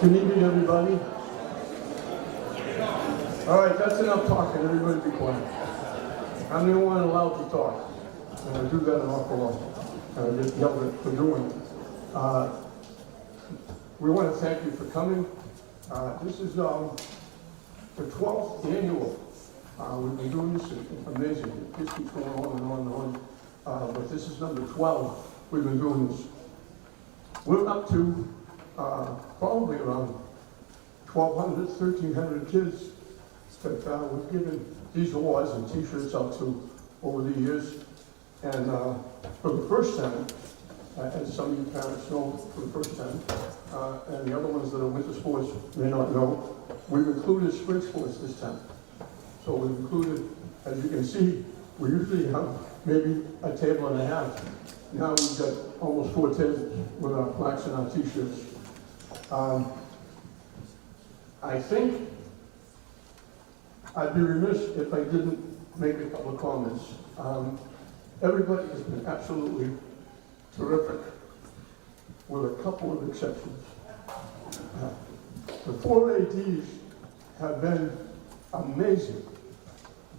Good evening, everybody. All right, that's enough talking. Everybody be quiet. I'm the only one allowed to talk, and I do that an awful lot. And I get yelled at for doing it. We want to thank you for coming. This is the 12th annual. We've been doing this, it's amazing. It just keeps going on and on and on. But this is number 12. We've been doing this. We're up to probably around 1,200, 1,300 kids that we've given these awards and t-shirts out to over the years. And for the first time, as some of you parents know, for the first time, and the other ones that are winter sports may not know, we've included spring sports this time. So we've included, as you can see, we usually have maybe a table and a half. Now we've got almost 4 tables with our plaques and our t-shirts. I think I'd be remiss if I didn't make a couple of comments. Everybody has been absolutely terrific, with a couple of exceptions. The 4 ADs have been amazing.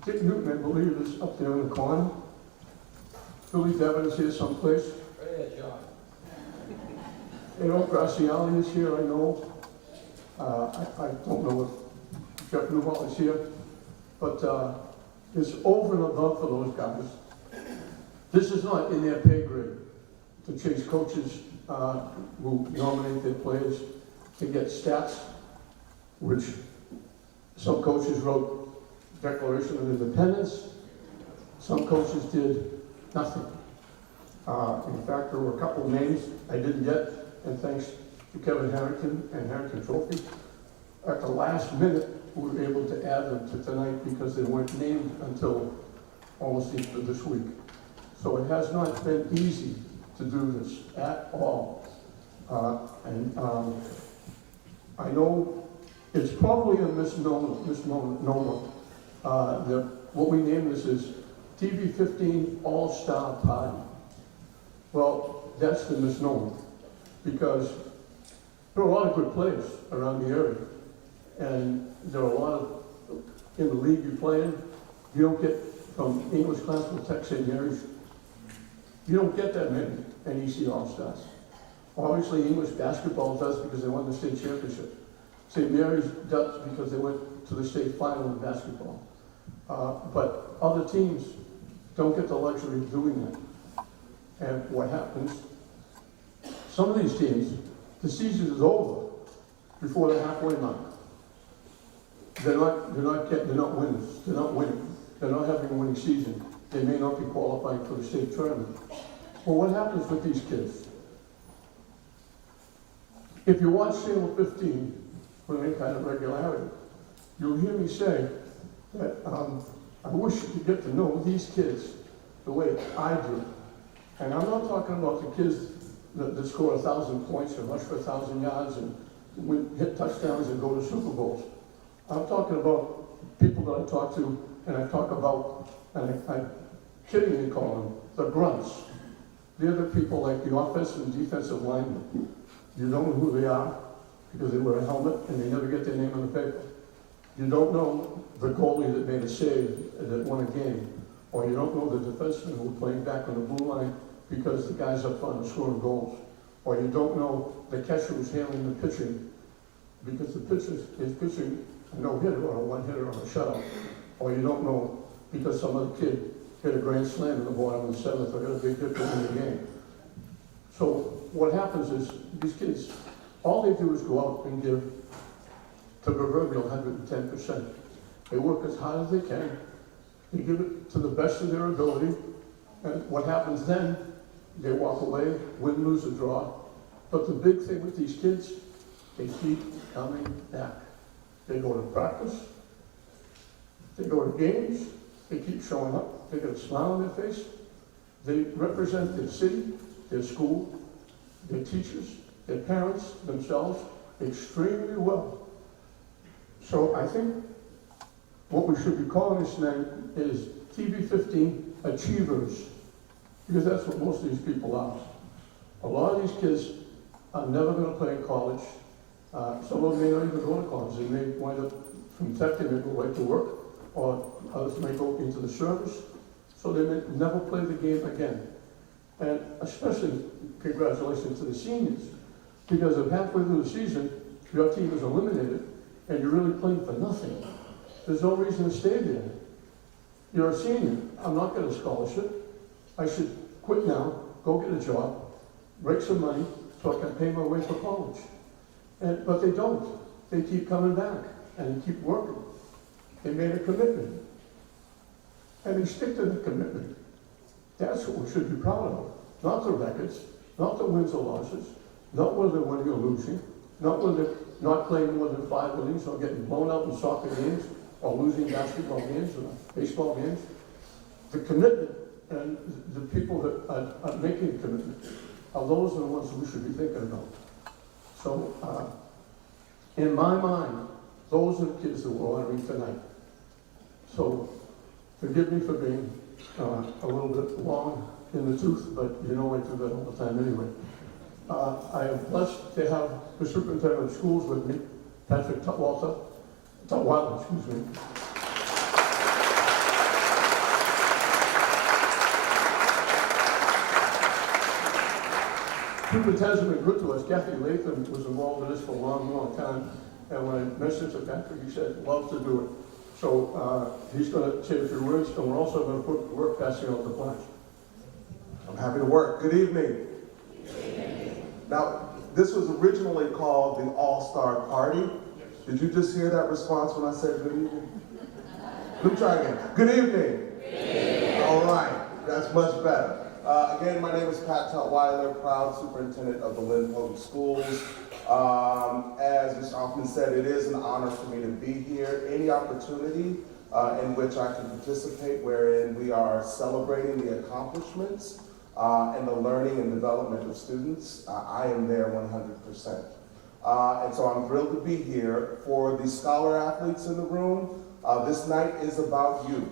Dick Newton, I believe, is up there in the corner. Billy Devon is here someplace. Right there, John. Errol Graciali is here, I know. I don't know if Jeff Newhall is here, but it's over and above for those guys. This is not in their pay grade to chase coaches who nominate their players to get stats, which some coaches wrote Declaration of Independence. Some coaches did nothing. In fact, there were a couple of names I didn't get, and thanks to Kevin Harrington and Harrington Trophy, at the last minute we were able to add them to tonight because they weren't named until almost the end of this week. So it has not been easy to do this at all. I know it's probably a misnomer. What we named this is TV 15 All-Star Party. Well, that's the misnomer, because there are a lot of good players around the area, and there are a lot of, in the league you play in, you don't get, from English Classical Tech, St. Mary's, you don't get that many NEC All-Stars. Obviously, English basketball does because they won the state championship. St. Mary's does because they went to the state final in basketball. But other teams don't get the luxury of doing that. And what happens, some of these teams, the season is over before the halfway mark. They're not winners. They're not winning. They're not having a winning season. They may not be qualifying for the state tournament. Well, what happens with these kids? If you watch Channel 15 with any kind of regularity, you'll hear me say that I wish you could get to know these kids the way I do. And I'm not talking about the kids that score 1,000 points and rush for 1,000 yards and hit touchdowns and go to Super Bowls. I'm talking about people that I talk to, and I talk about, and I kiddingly call them the grunts. They're the people like the offensive and defensive linemen. You don't know who they are because they wear a helmet and they never get their name on the paper. You don't know the goalie that made a save that won a game, or you don't know the defenseman who was playing back on the blue line because the guy's up front and scoring goals, or you don't know the catcher who's handling the pitching because the pitcher is pitching a no-hitter or a one-hitter or a shutout, or you don't know because some other kid hit a grand slam in the bottom of the 7th or got a big hit to win the game. So what happens is these kids, all they do is go out and give to proverbial 110%. They work as hard as they can. They give it to the best of their ability. And what happens then, they walk away, win, lose, or draw. But the big thing with these kids, they keep coming back. They go to practice. They go to games. They keep showing up. They got a smile on their face. They represent their city, their school, their teachers, their parents, themselves, extremely well. So I think what we should be calling this name is TV 15 Achievers, because that's what most of these people are. A lot of these kids are never going to play in college. Some of them may not even go to college. They may wind up from tech, they may go right to work, or others may go into the service. So they may never play the game again. And especially congratulations to the seniors, because if halfway through the season, your team is eliminated, and you're really playing for nothing, there's no reason to stay there. You're a senior. I'm not getting a scholarship. I should quit now, go get a job, break some money, so I can pay my way for college. But they don't. They keep coming back, and they keep working. They made a commitment. And they stick to the commitment. That's what we should be proud of. Not the records, not the wins or losses, not whether they're winning or losing, not whether they're not playing more than 5 innings or getting blown out in soccer games or losing basketball games or baseball games. The commitment and the people that are making the commitment are those are the ones we should be thinking about. So, in my mind, those are the kids that we're honoring tonight. So, forgive me for being a little bit long in the tooth, but you know I do that all the time anyway. I am blessed to have the superintendent of schools with me, Patrick Tutwiler, excuse me. Superintendents have been good to us. Kathy Latham was involved in this for a long, long time. And when I mentioned to Patrick, he said, love to do it. So he's going to say a few words, and we're also going to put to work passing out the flags. I'm happy to work. Good evening. Now, this was originally called the All-Star Party. Did you just hear that response when I said good evening? Let me try again. Good evening. Good evening. All right. That's much better. Again, my name is Pat Tutwiler, proud superintendent of the Lynn Public Schools. As Mr. Hoffman said, it is an honor for me to be here. Any opportunity in which I can participate, wherein we are celebrating the accomplishments and the learning and development of students, I am there 100%. And so I'm thrilled to be here. For the scholar athletes in the room, this night is about you.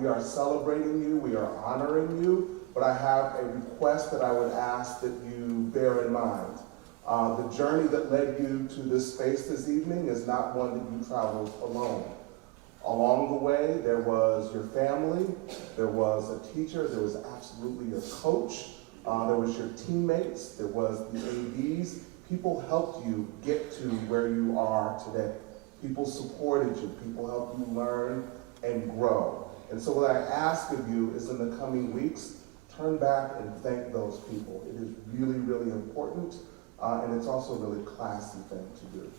We are celebrating you, we are honoring you, but I have a request that I would ask that you bear in mind. The journey that led you to this space this evening is not one that you traveled alone. Along the way, there was your family, there was a teacher, there was absolutely a coach, there was your teammates, there was the ADs. People helped you get to where you are today. People supported you, people helped you learn and grow. And so what I ask of you is in the coming weeks, turn back and thank those people. It is really, really important, and it's also a really classy thing to do.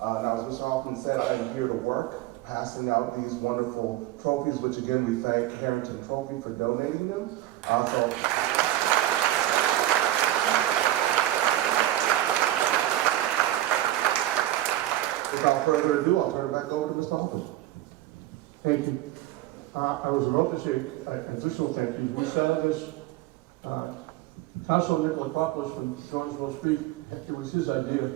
Now, as Mr. Hoffman said, I am here to work, passing out these wonderful trophies, which again, we thank Harrington Trophy for donating them. Without further ado, I'll turn it back over to Mr. Hoffman. Thank you. I was about to say additional thank you. We started this, Tasso Nicolakopoulos from Jonesville Street, it was his idea.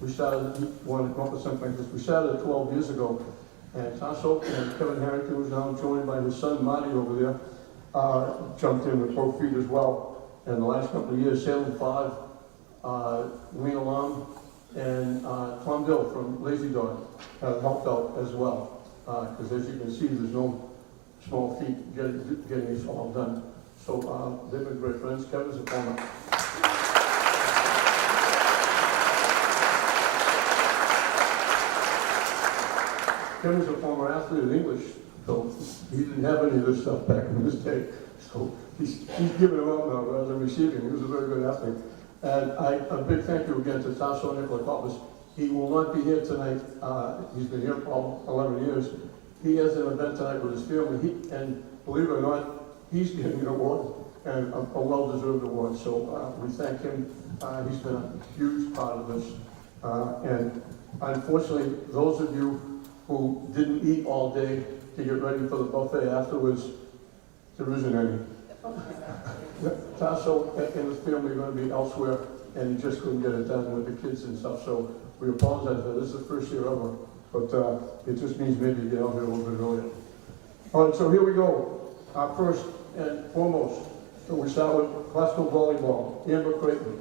We started, he wanted to come up with something like this. We started it 12 years ago, and Tasso and Kevin Harrington, who's now joined by his son Marty over there, jumped in with both feet as well. And the last couple of years, Salem 5, Wayne Alam, and Tom Dill from Lazy Dog have helped out as well. Because as you can see, there's no small feat getting this all done. So they've been great friends. Kevin's a former. Kevin's a former athlete in English, so he didn't have any of this stuff back in his day. So he's giving it out now rather than receiving. He was a very good athlete. And a big thank you again to Tasso Nicolakopoulos. He will not be here tonight. He's been here for 11 years. He has an event tonight with his family, and believe it or not, he's getting an award, and a well-deserved award. So we thank him. He's been a huge part of this. And unfortunately, those of you who didn't eat all day to get ready for the buffet afterwards, there isn't any. Tasso and his family are going to be elsewhere, and he just couldn't get it done with the kids and stuff. So we apologize for this. This is the first year ever, but it just means maybe you get out here a little bit earlier. All right, so here we go. First and foremost, so we start with classical volleyball. Amber Creighton.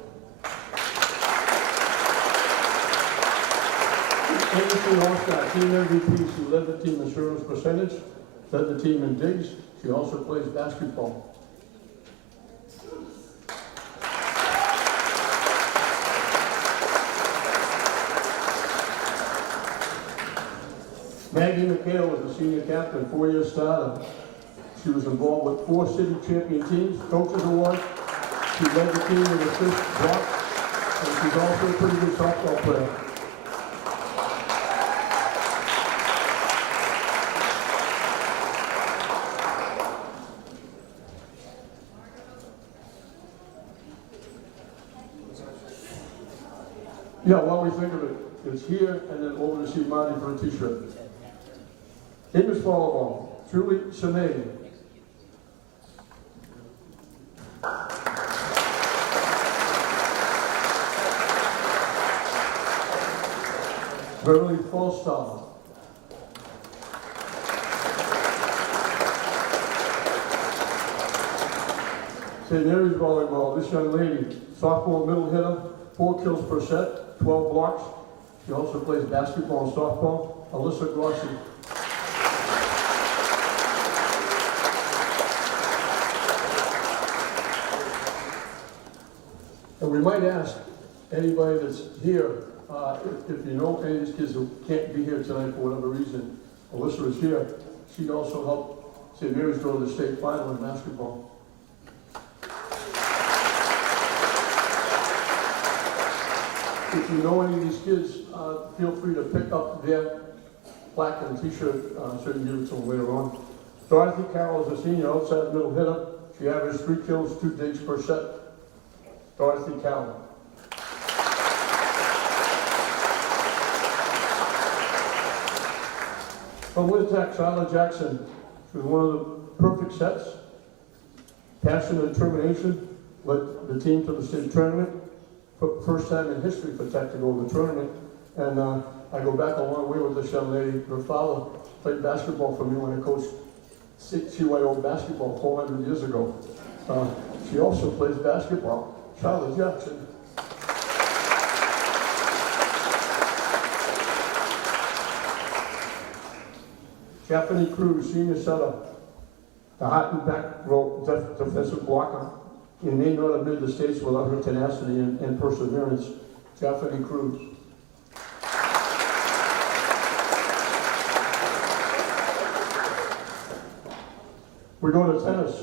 Anderson All-Star Team MVP. She led the team in service percentage, led the team in digs. She also plays basketball. Maggie McHale was the senior captain, 4-year starter. She was involved with 4 city champion teams, coaches award. She led the team in assists, blocks, and she's also a pretty good softball player. Yeah, while we think of it, it's here and then over to see Marty for a t-shirt. English volleyball, Julie Sinay. Beverly Falstaff. St. Mary's volleyball, this young lady, sophomore middle hitter, 4 kills per set, 12 blocks. She also plays basketball and softball. Alyssa Grossi. And we might ask anybody that's here, if you know any of these kids who can't be here tonight for whatever reason, Alyssa is here. She also helped St. Mary's go to the state final in basketball. If you know any of these kids, feel free to pick up their plaque and t-shirt so you can give it to them later on. Dorothy Carroll is a senior outside middle hitter. She averaged 3 kills, 2 digs per set. Dorothy Carroll. From Wintec, Charlotte Jackson. She was one of the perfect sets. Passion and determination led the team to the state tournament. First time in history for Tech to go to the tournament. And I go back a long way with this young lady. Her father played basketball for me when I coached CYO basketball 400 years ago. She also plays basketball. Charlotte Jackson. Stephanie Cruz, senior setter. The hot and back row defensive blocker. You may not have made the States without her tenacity and perseverance. Stephanie Cruz. We go to tennis.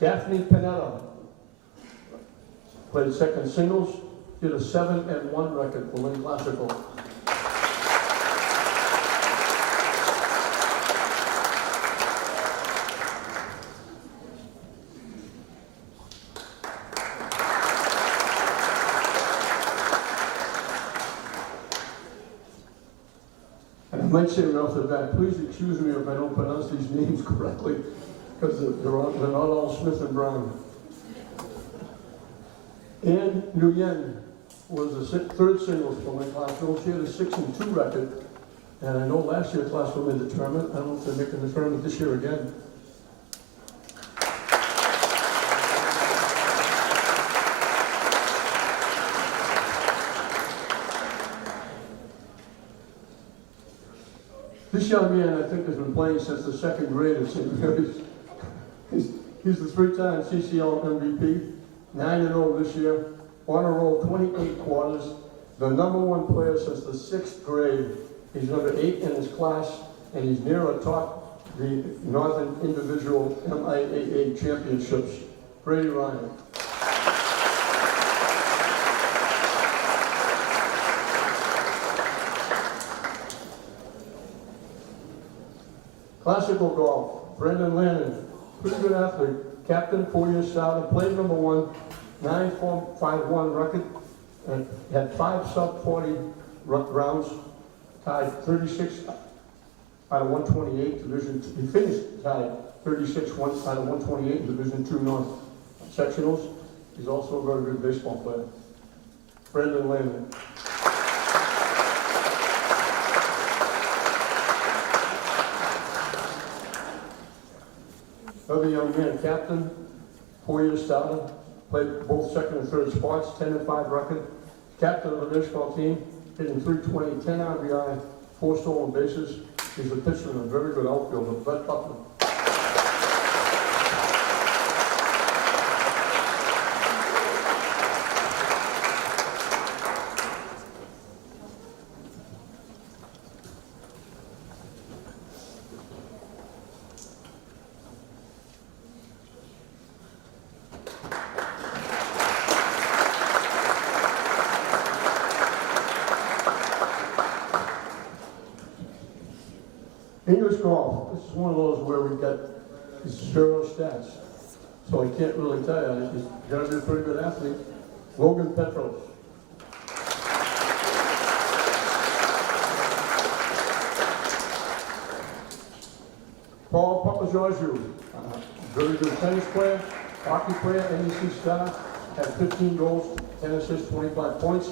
Daphne Panetta played second singles, did a 7-1 record for Lynn Classical. And I might say right off the bat, please excuse me if I don't pronounce these names correctly, because they're not all Smith and Brown. Ann Nguyen was the 3rd singles for Lynn Classical. She had a 6-2 record. And I know last year Classical made the tournament. I don't know if they're making the tournament this year again. This young man, I think, has been playing since the 2nd grade at St. Mary's. He's the 3-time CCL MVP, 9-0 this year, on a roll, 28 quarters, the #1 player since the 6th grade. He's number 8 in his class, and he's near atop the Northern Individual MIAA Championships. Brady Ryan. Classical golf, Brendan Lannon, pretty good athlete, captain, 4-year starter, played #1, 9.51 record, and had 5 sub-40 rounds, tied 36 out of 128 Division 2. He finished tied 36 out of 128 in Division 2 North sectionals. He's also a very good baseball player. Brendan Lannon. Another young man, captain, 4-year starter, played both 2nd and 3rd spots, 10-5 record, captain of the baseball team, hitting .320, 10 RBI, 4 stolen bases. He's a pitcher and a very good outfielder. Brett Buckman. English golf, this is one of those where we get zero stats. So I can't really tell you, he's gotta be a pretty good athlete. Logan Petros. Paul Papageorgiou, very good tennis player, hockey player, NEC star, had 15 goals, 10 assists, 25 points,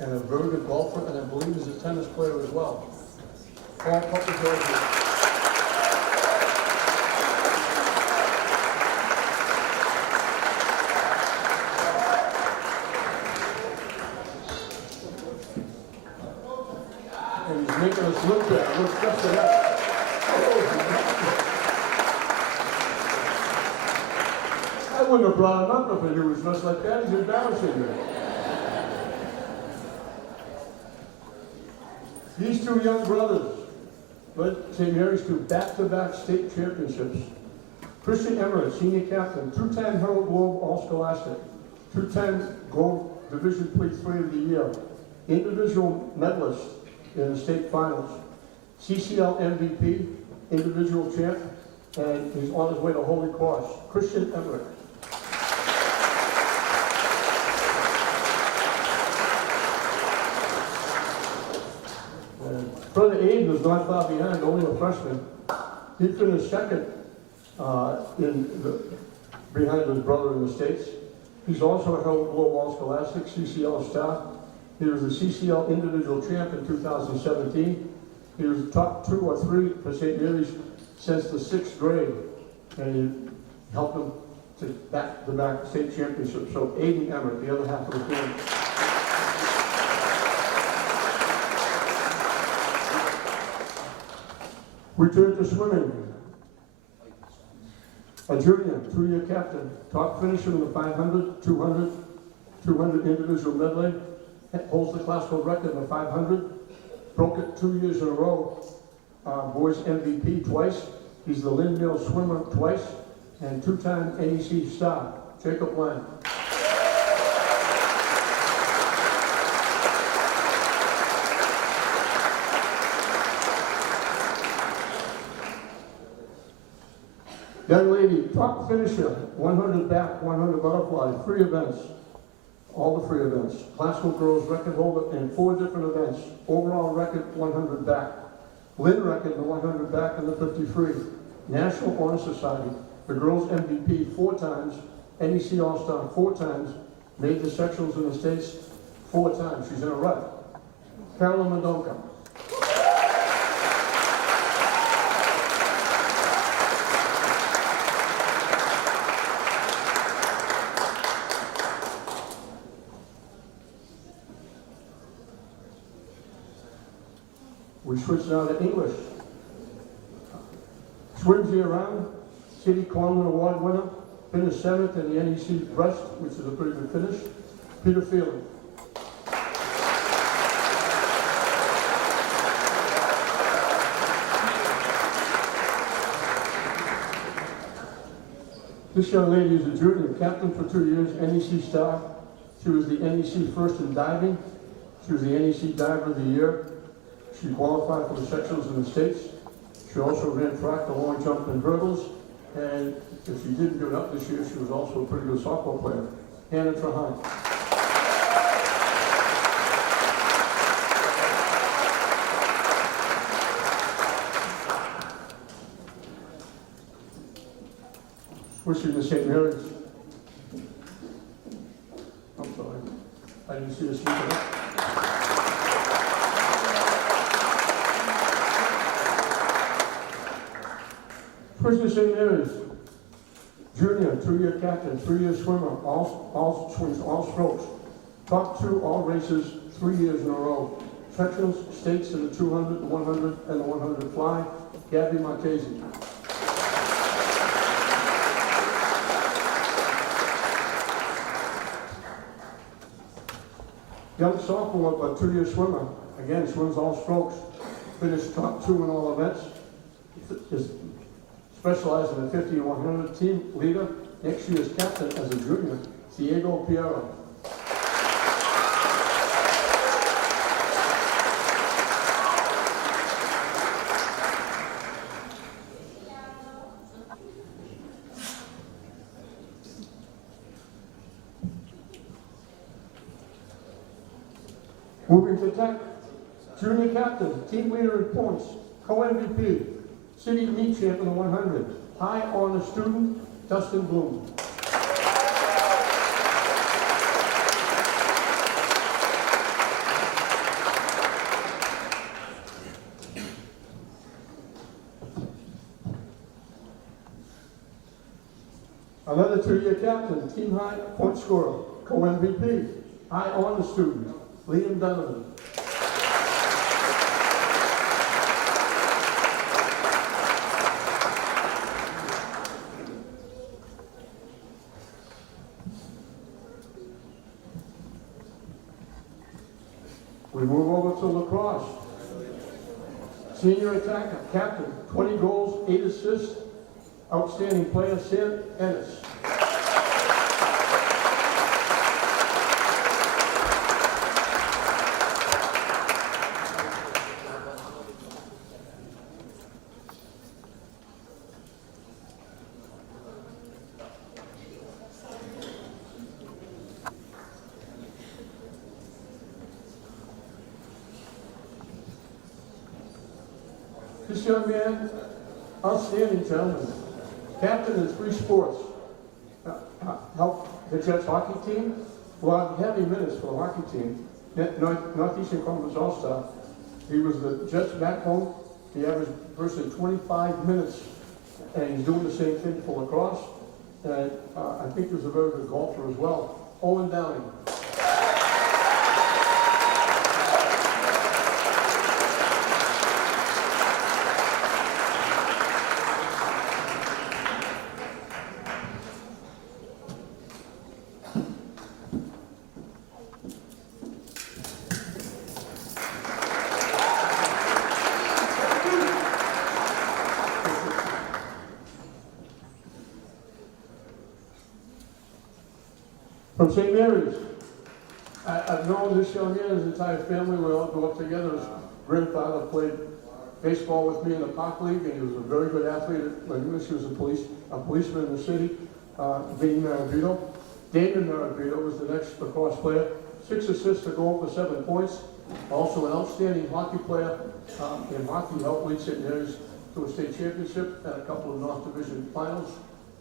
and a very good golfer, and I believe he's a tennis player as well. Paul Papageorgiou. And he's making us look bad. Look just at that. I wouldn't have brought him up if he was dressed like that. He's embarrassing me. These two young brothers led St. Mary's to back-to-back state championships. Christian Emmerich, senior captain, 2-time Herald Globe All-Scholastic, 2-time Gold Division III of the Year, individual medalist in the state finals, CCL MVP, individual champ, and he's on his way to Holy Cross. Christian Emmerich. Brother Abe was not far behind, only a freshman. He finished second behind his brother in the States. He's also a Herald Globe All-Scholastic, CCL star. He was the CCL individual champ in 2017. He was top 2 or 3 for St. Mary's since the 6th grade, and he helped them to back-to-back state championships. So Aiden Emmert, the other half of the team. We turn to swimming. A junior, 2-year captain, top finisher in the 500, 200, 200 individual medley, holds the class world record in the 500, broke it 2 years in a row, boys MVP twice. He's the Lynn Mill swimmer twice, and 2-time NEC star, Jacob Lynn. Young lady, top finisher, 100 back, 100 butterfly, 3 events, all the 3 events. Classical girls record holder in 4 different events. Overall record, 100 back. Lynn record, the 100 back and the 53. National Honor Society, the girls MVP 4 times, NEC All-Star 4 times, made the sectionals in the States 4 times. She's in a rut. Carolyn Mendonca. We switch now to English. Swims year round, City Coleman Award winner, finished 7th in the NEC Breast, which is a pretty good finish, Peter Phelan. This young lady is a junior, captain for 2 years, NEC star. She was the NEC first in diving. She was the NEC Diver of the Year. She qualified for the sectionals in the States. She also ran track, the long jump, and hurdles. And if she didn't give it up this year, she was also a pretty good softball player. Hannah Trahan. Switching to St. Mary's. I'm sorry. I didn't see her sneaking up. Switching to St. Mary's. Junior, 2-year captain, 3-year swimmer, all swims, all strokes. Top 2 all races 3 years in a row. sectional states in the 200, the 100, and the 100 fly, Gabby Marchese. Young sophomore, but two-year swimmer. Again, swims all strokes. Finished top 2 in all events. Is specialized in the 50 and 100 team leader. Next year's captain as a junior, Diego Piero. Moving to Tech, junior captain, team leader in points, co-MVP, city meet champ in the 100, high honor student, Dustin Bloom. Another 2-year captain, team high point scorer, co-MVP, high honor student, Lynn. We move over to lacrosse. Senior attacker, captain, 20 goals, 8 assists, outstanding player, Sam Ennis. This young man, outstanding gentleman, captain in 3 sports, helped the Jets hockey team, logged heavy minutes for the hockey team, Northeastern Conference All-Star. He was the Jets backbone. He averaged virtually 25 minutes, and he's doing the same thing for lacrosse. And I think he was a very good golfer as well. Owen Downing. From St. Mary's, I've known this young man, his entire family. We all grew up together. His grandfather played baseball with me in the Park League, and he was a very good athlete. He was a policeman in the city, Dean Maravito. Damon Maravito was the next lacrosse player. 6 assists, a goal for 7 points. Also an outstanding hockey player in hockey. Helped lead St. Mary's to a state championship and a couple of North Division finals.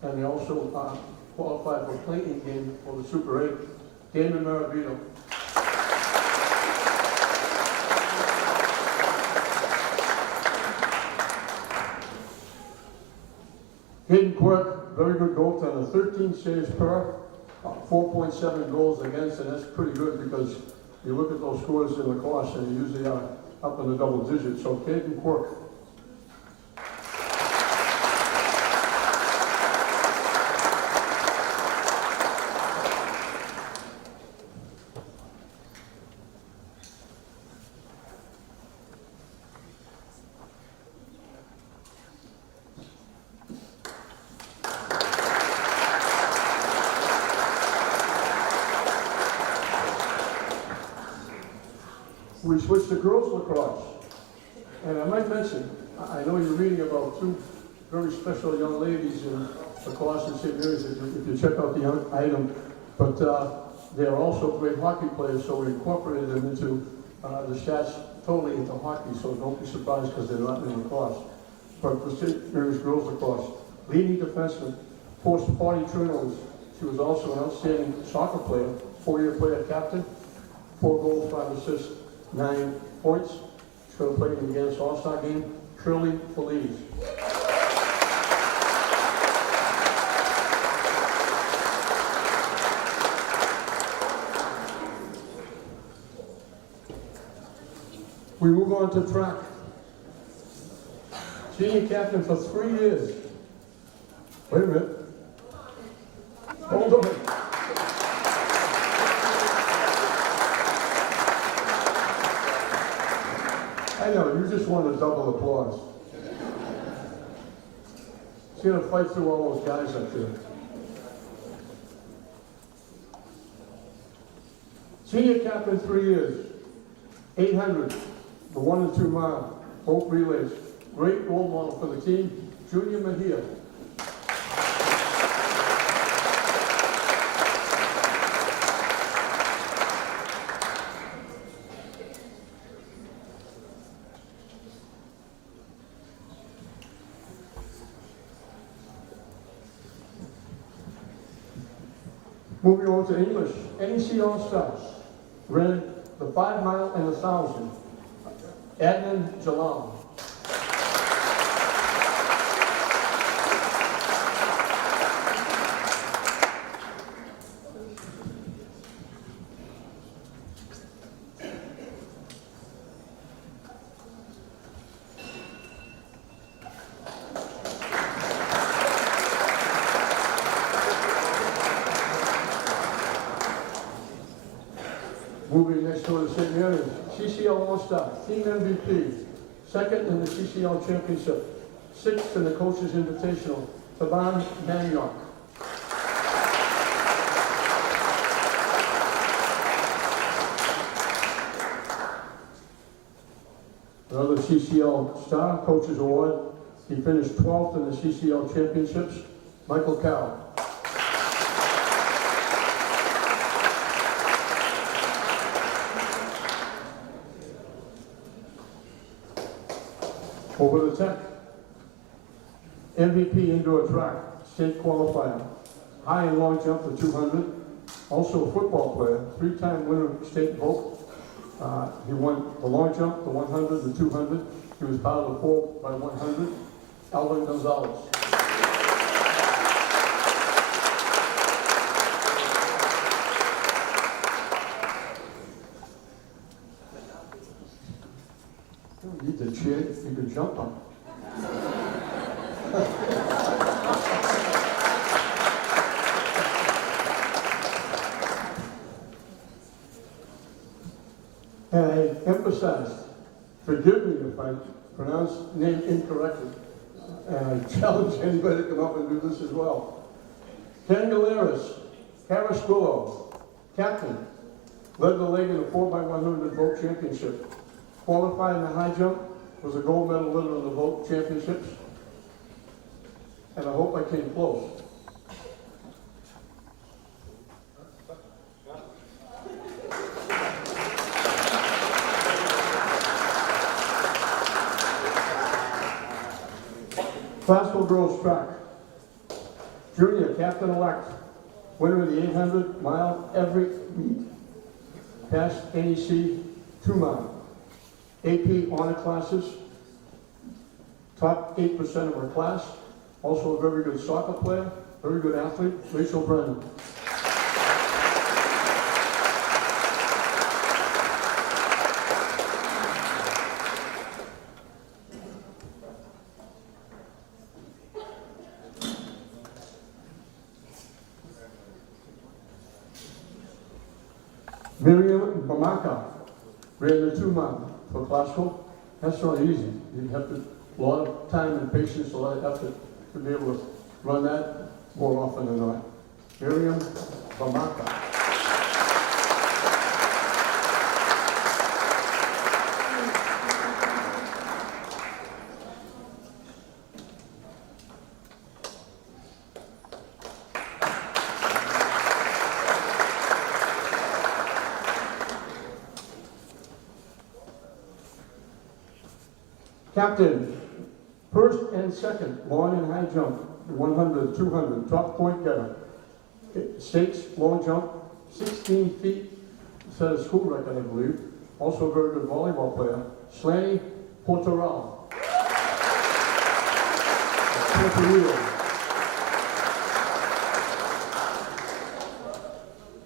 And he also qualified for playing game for the Super 8. Damon Maravito. Hayden Quirk, very good goaltender, 13 saves per, 4.7 goals against, and that's pretty good because you look at those scores in lacrosse and they usually are up in the double digits. So Hayden Quirk. We switched to girls lacrosse. And I might mention, I know you're reading about 2 very special young ladies in lacrosse in St. Mary's if you check out the item. But they're also great hockey players, so we incorporated them into the stats totally into hockey, so don't be surprised because they're not in lacrosse. But for St. Mary's girls lacrosse, leading defenseman, forced 40 turnovers. She was also an outstanding soccer player, 4-year player captain, 4 goals, 5 assists, 9 points. She's going to play in the Gaines All-Star game. Shirley Feliz. We move on to track. Senior captain for 3 years. Wait a minute. Hold on. I know, you just want a double applause. He's gonna fight through all those guys up there. Senior captain 3 years. 800, the 1 and 2 mile, both relays. Great role model for the team, Junior Mejia. Moving on to English, NEC All-Stars. Ran the 5 mile and the 1,000. Adnan Jalal. Moving next door to St. Mary's, CCL All-Star, Team MVP, 2nd in the CCL Championship, 6th in the Coaches Invitational, Taban Maniok. Another CCL Star Coaches Award, he finished 12th in the CCL Championships, Michael Cow. Over the Tech, MVP indoor track, state qualifier, high and long jump for 200, also a football player, 3-time winner of state vote. He won the long jump, the 100, the 200. He was part of the 4x100, Alvin Gonzalez. You need the chair you can jump on. And I emphasize, forgive me if I pronounce name incorrectly, and I challenge anybody to come up and do this as well. Ken Galeras, Carrasquillo, captain, led the leg in the 4x100 vote championship. Qualified in the high jump, was a gold medal winner in the vote championships, and I hope I came close. Classical girls track. Junior captain-elect, winner of the 800 mile every meet. Passed NEC 2 mile. AP honor classes, top 8% of her class, also a very good soccer player, very good athlete, Rachel Brennan. Miriam Bamaka ran the 2 mile. For classical, that's not easy. You have to, a lot of time and patience, a lot of effort to be able to run that more often than not. Miriam Bamaka. Captain, 1st and 2nd, long and high jump, 100, 200, top point getter. States, long jump, 16 feet, set a school record, I believe. Also a very good volleyball player, Slaney Portoral.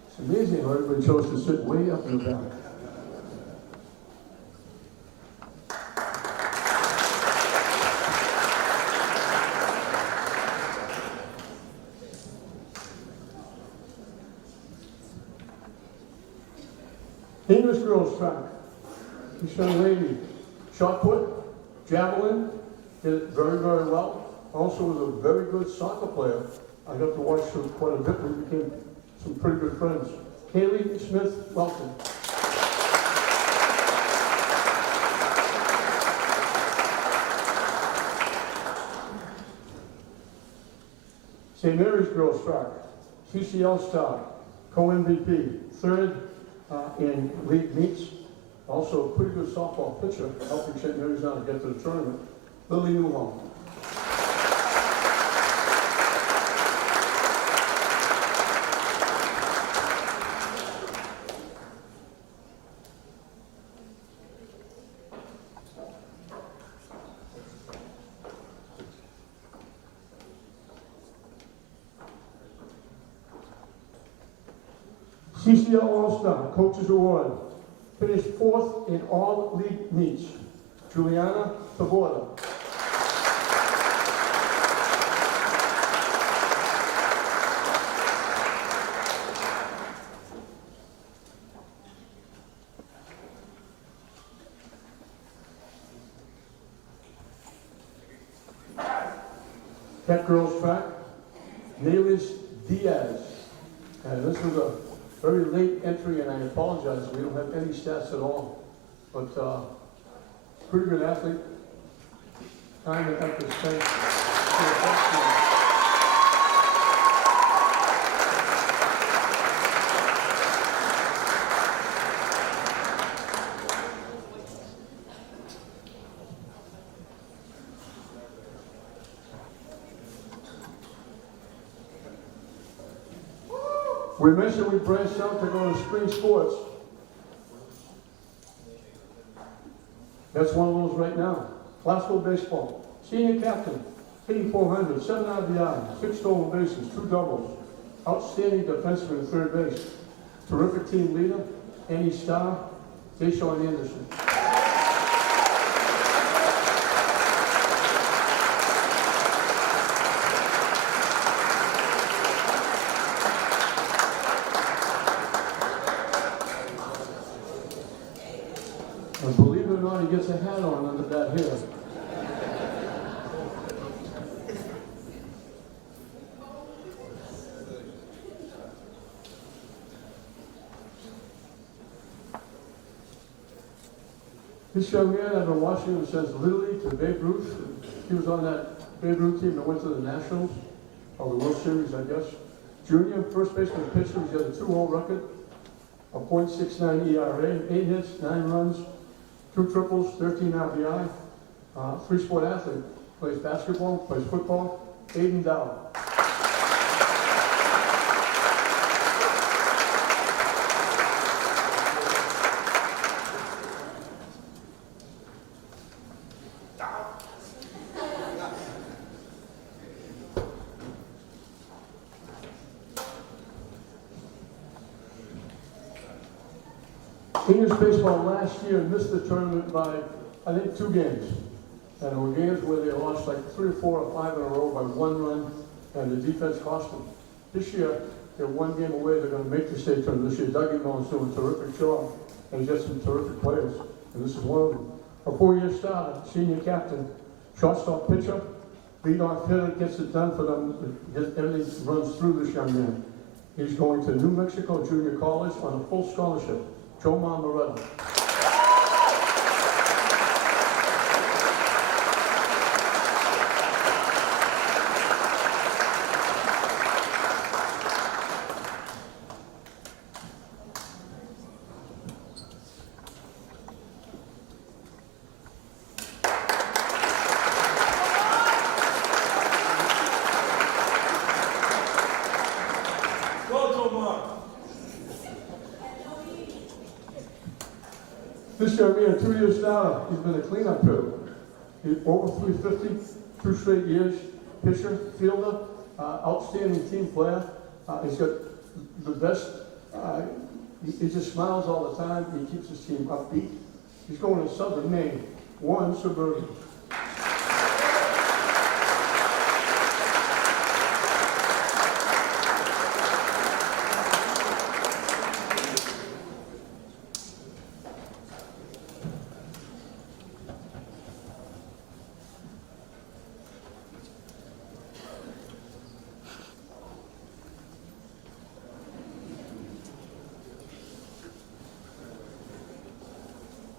It's amazing how everybody chose to sit way up in the back. English girls track. This young lady, shot put, javelin, did it very, very well. Also was a very good soccer player. I got to watch her quite a bit. We became some pretty good friends. Haley Smith Welton. St. Mary's girls track, CCL star, co-MVP, third in league meets. Also a pretty good softball pitcher, helping St. Mary's now to get to the tournament. Lily Newhall. CCL All-Star, Coaches Award. Finished fourth in all league meets. Juliana Taborda. Cat girls track, Nelis Diaz. And this was a very late entry, and I apologize, we don't have any stats at all. But pretty good athlete. Time and effort spent. We mentioned we branched out to go to spring sports. That's one of those right now. Glasgow baseball. Senior captain, hitting .400, 7 RBI, 6 stolen bases, 2 doubles. Outstanding defenseman at third base. Terrific team leader, Andy Starr, Deshaun Anderson. And believe it or not, he gets a hat on under that hair. This young man I've been watching him since Little League to Babe Ruth. He was on that Babe Ruth team that went to the Nationals, or the World Series, I guess. Junior, first baseman pitcher, he's got a 2-0 record, a .69 ERA, 8 hits, 9 runs, 2 triples, 13 RBI, 3-sport athlete, plays basketball, plays football, Aiden Dow. English baseball last year missed the tournament by, I think, 2 games. And there were games where they lost like 3 or 4 or 5 in a row by 1 run, and the defense cost them. This year, they're 1 game away. They're going to make the state tournament this year. Dougie Mullins doing a terrific job, and he's got some terrific players, and this is one of them. A 4-year starter, senior captain, shortstop pitcher, leadoff hitter, gets it done for them. Everything runs through this young man. He's going to New Mexico Junior College on a full scholarship. Joe Marmoretto. This young man, 2-year starter, he's been a cleanup hitter. He's over 350, 2 straight years. Pitcher, fielder, outstanding team player. He's got the best, he just smiles all the time. He keeps his team upbeat. He's going to Southern Maine, Warren Suburban.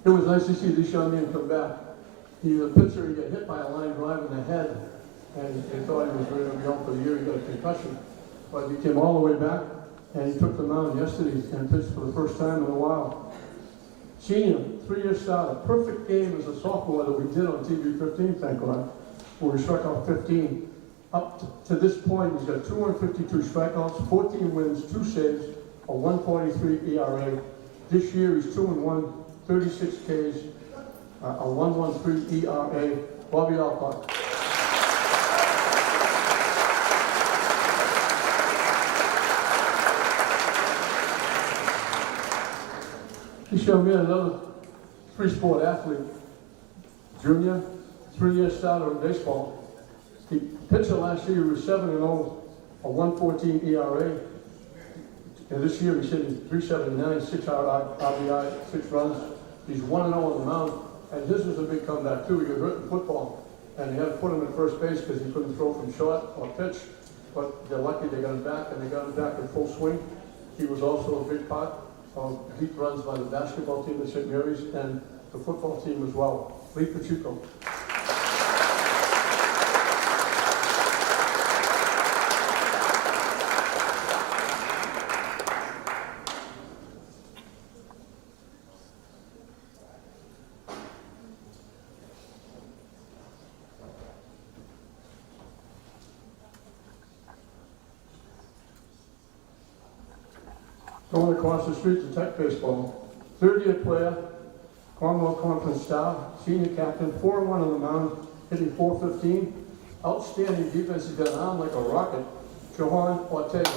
It was nice to see this young man come back. He was a pitcher, he got hit by a line drive in the head, and they thought he was ready to be out for the year. He got a concussion. But he came all the way back, and he took the mound yesterday and pitched for the first time in a while. Senior, 3-year starter, perfect game as a sophomore that we did on TV 15, thank God, where we struck out 15. Up to this point, he's got 252 strikeouts, 14 wins, 2 saves, a 1.43 ERA. This year he's 2-1, 36 Ks, a 1.13 ERA. Bobby Alcott. He showed me another 3-sport athlete, junior, 3-year starter in baseball. He pitched last year, he was 7-0, a 1.14 ERA. And this year he's hitting 379, 6 RBI, 6 runs. He's 1-0 on the mound. And his was a big comeback too. He got hurt in football. And they had to put him at first base because he couldn't throw from short or pitch. But they're lucky they got him back, and they got him back in full swing. He was also a big part of deep runs by the basketball team at St. Mary's and the football team as well. Lee Pacheco. Going across the street to Tech Baseball, 3rd-year player, Commonwealth Conference star, senior captain, 4-1 on the mound, hitting .415. Outstanding defense. He's got an arm like a rocket. Johan Ortega.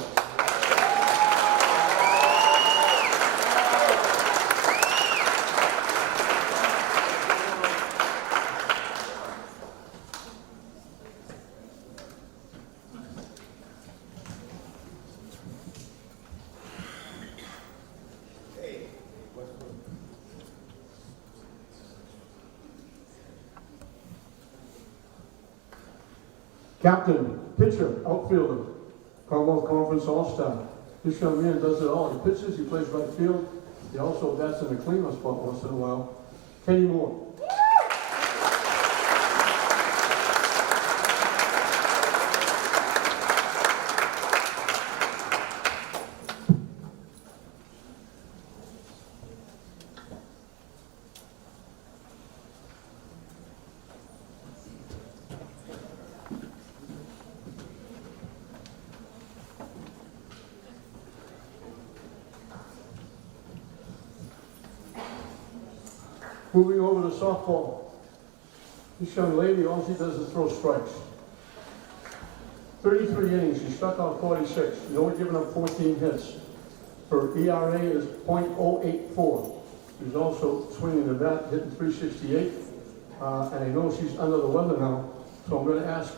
Captain, pitcher, outfielder, Commonwealth Conference All-Star. This young man does it all. He pitches, he plays right field. He also bats in the cleanup spot once in a while. Kenny Moore. Moving over to softball. This young lady, all she does is throw strikes. 33 innings, she struck out 46. She's only given up 14 hits. Her ERA is .084. She's also swinging the bat, hitting .368. And I know she's under the weather now, so I'm going to ask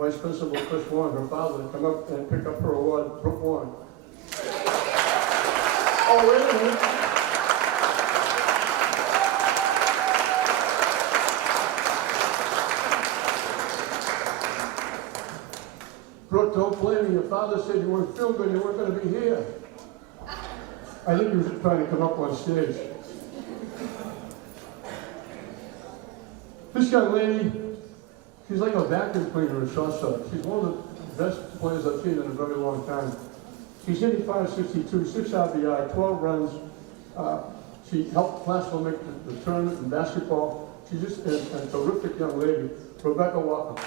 Vice Principal Chris Warren, her father, to come up and pick up her award. Brooke Warren. Oh, wait a minute. Brooke, don't blame me. Your father said you weren't feeling good, you weren't going to be here. I think he was trying to come up on stage. This young lady, she's like a vacuum cleaner in shortstop. She's one of the best players I've seen in a very long time. She's hitting .562, 6 RBI, 12 runs. She helped Classville make the tournament in basketball. She's just a terrific young lady. Rebecca Walker.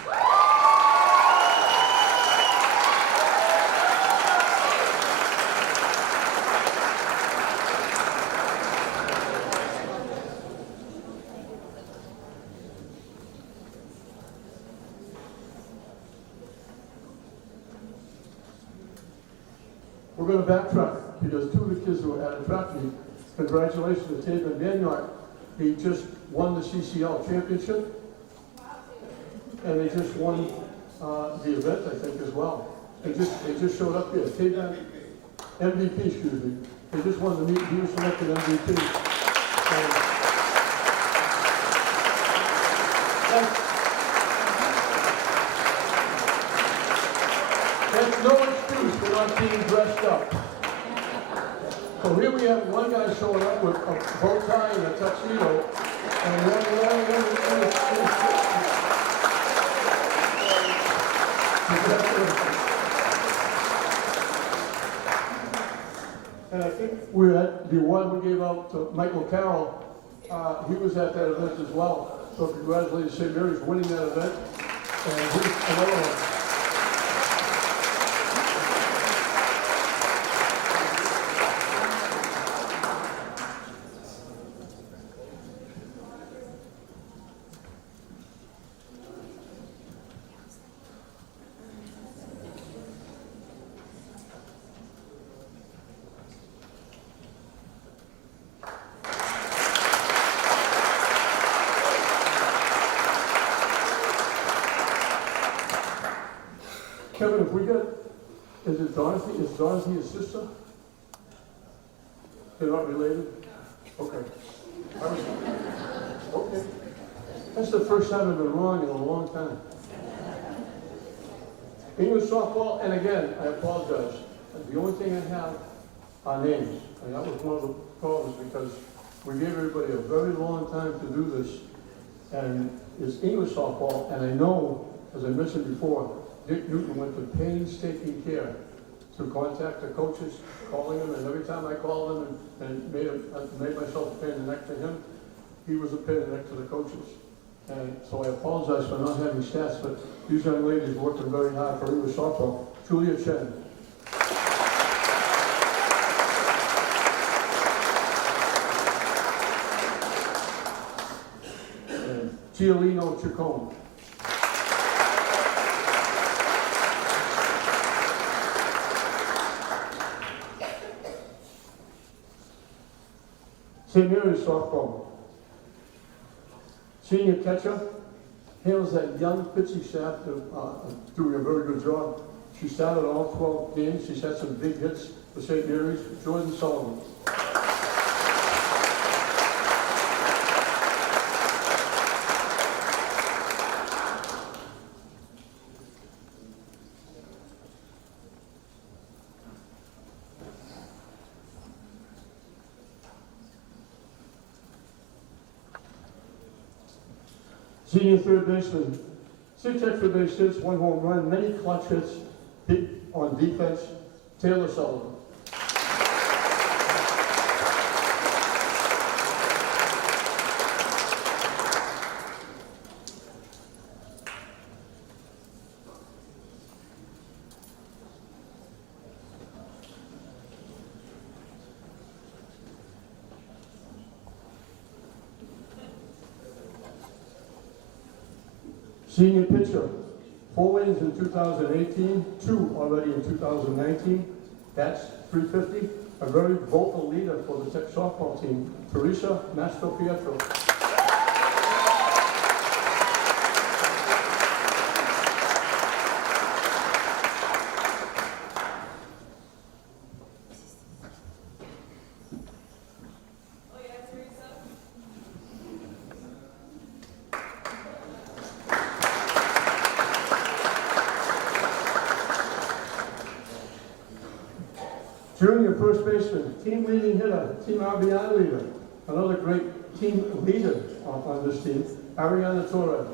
We're going to backtrack because 2 of the kids who were at the track meet, congratulations to Taven Daniel. He just won the CCL championship, and they just won the event, I think, as well. They just showed up here. Taven MVP, excuse me. They just won the meet. He was selected MVP. That's no excuse for not being dressed up. So here we we have one guy showing up with a bow tie and a tuxedo, and and I think we had the award we gave out to Michael Carroll. He was at that event as well. So congratulations, St. Mary's winning that event. And he's another one. Kevin, if we get, is it Dorothy? Is Dorothy his sister? They're not related? Okay. Okay. That's the first time I've been wrong in a long time. English softball, and again, I apologize. The only thing I have are names, and that was one of the problems because we gave everybody a very long time to do this, and it's English softball, and I know, as I mentioned before, Dick Newton went to painstaking care to contact the coaches, calling them, and every time I called them and made myself a pain in the neck to him, he was a pain in the neck to the coaches. And so I apologize for not having stats, but these young ladies are working very hard for English softball. Julia Chen. And Giolino Ciccone. St. Mary's softball. Senior catcher handles that young pitching staff doing a very good job. She started all 12 games. She's had some big hits for St. Mary's. Jordan Sullivan. Senior third baseman, 6 extra base hits, 1 home run, many clutch hits, big on defense, Taylor Sullivan. Senior pitcher, 4 wins in 2018, 2 already in 2019. That's .350. A very vocal leader for the Tech softball team, Teresa Mastropietro. Junior first baseman, team leading hitter, team RBI leader, another great team leader on this team, Ariana Torres.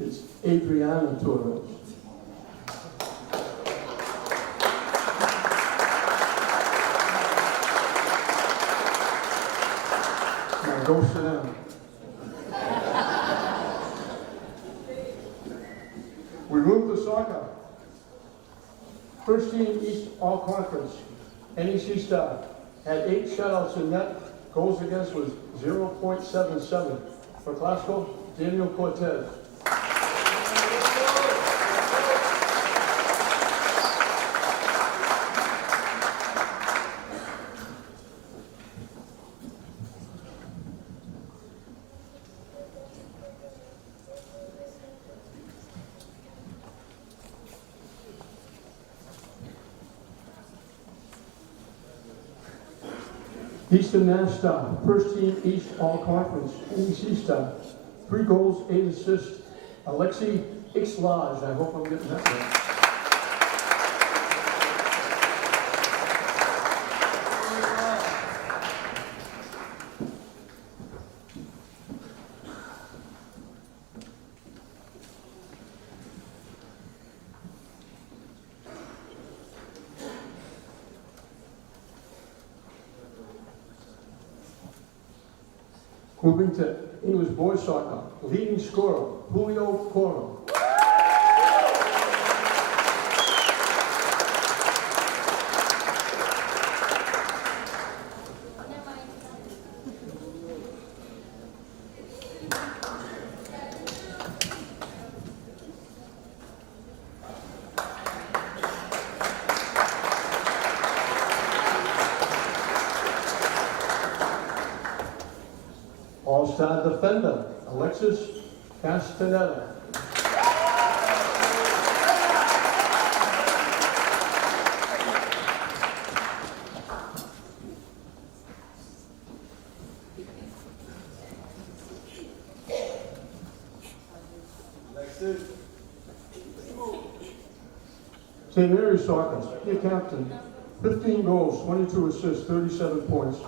It's Adriana Torres. Now go sit down. We move to soccer. First team East All Conference, NEC star, had 8 shutouts in net. Goals against was 0.77. For Glasgow, Daniel Cortez. Eastern Mass star, first team East All Conference, NEC star. 3 goals, 8 assists. Alexei Ixlaj, I hope I'm getting that right. Moving to English boys soccer, leading scorer, Julio Coro. All-star defender, Alexis Castaneda. St. Mary's Soccer, senior captain, 15 goals, 22 assists, 37 points.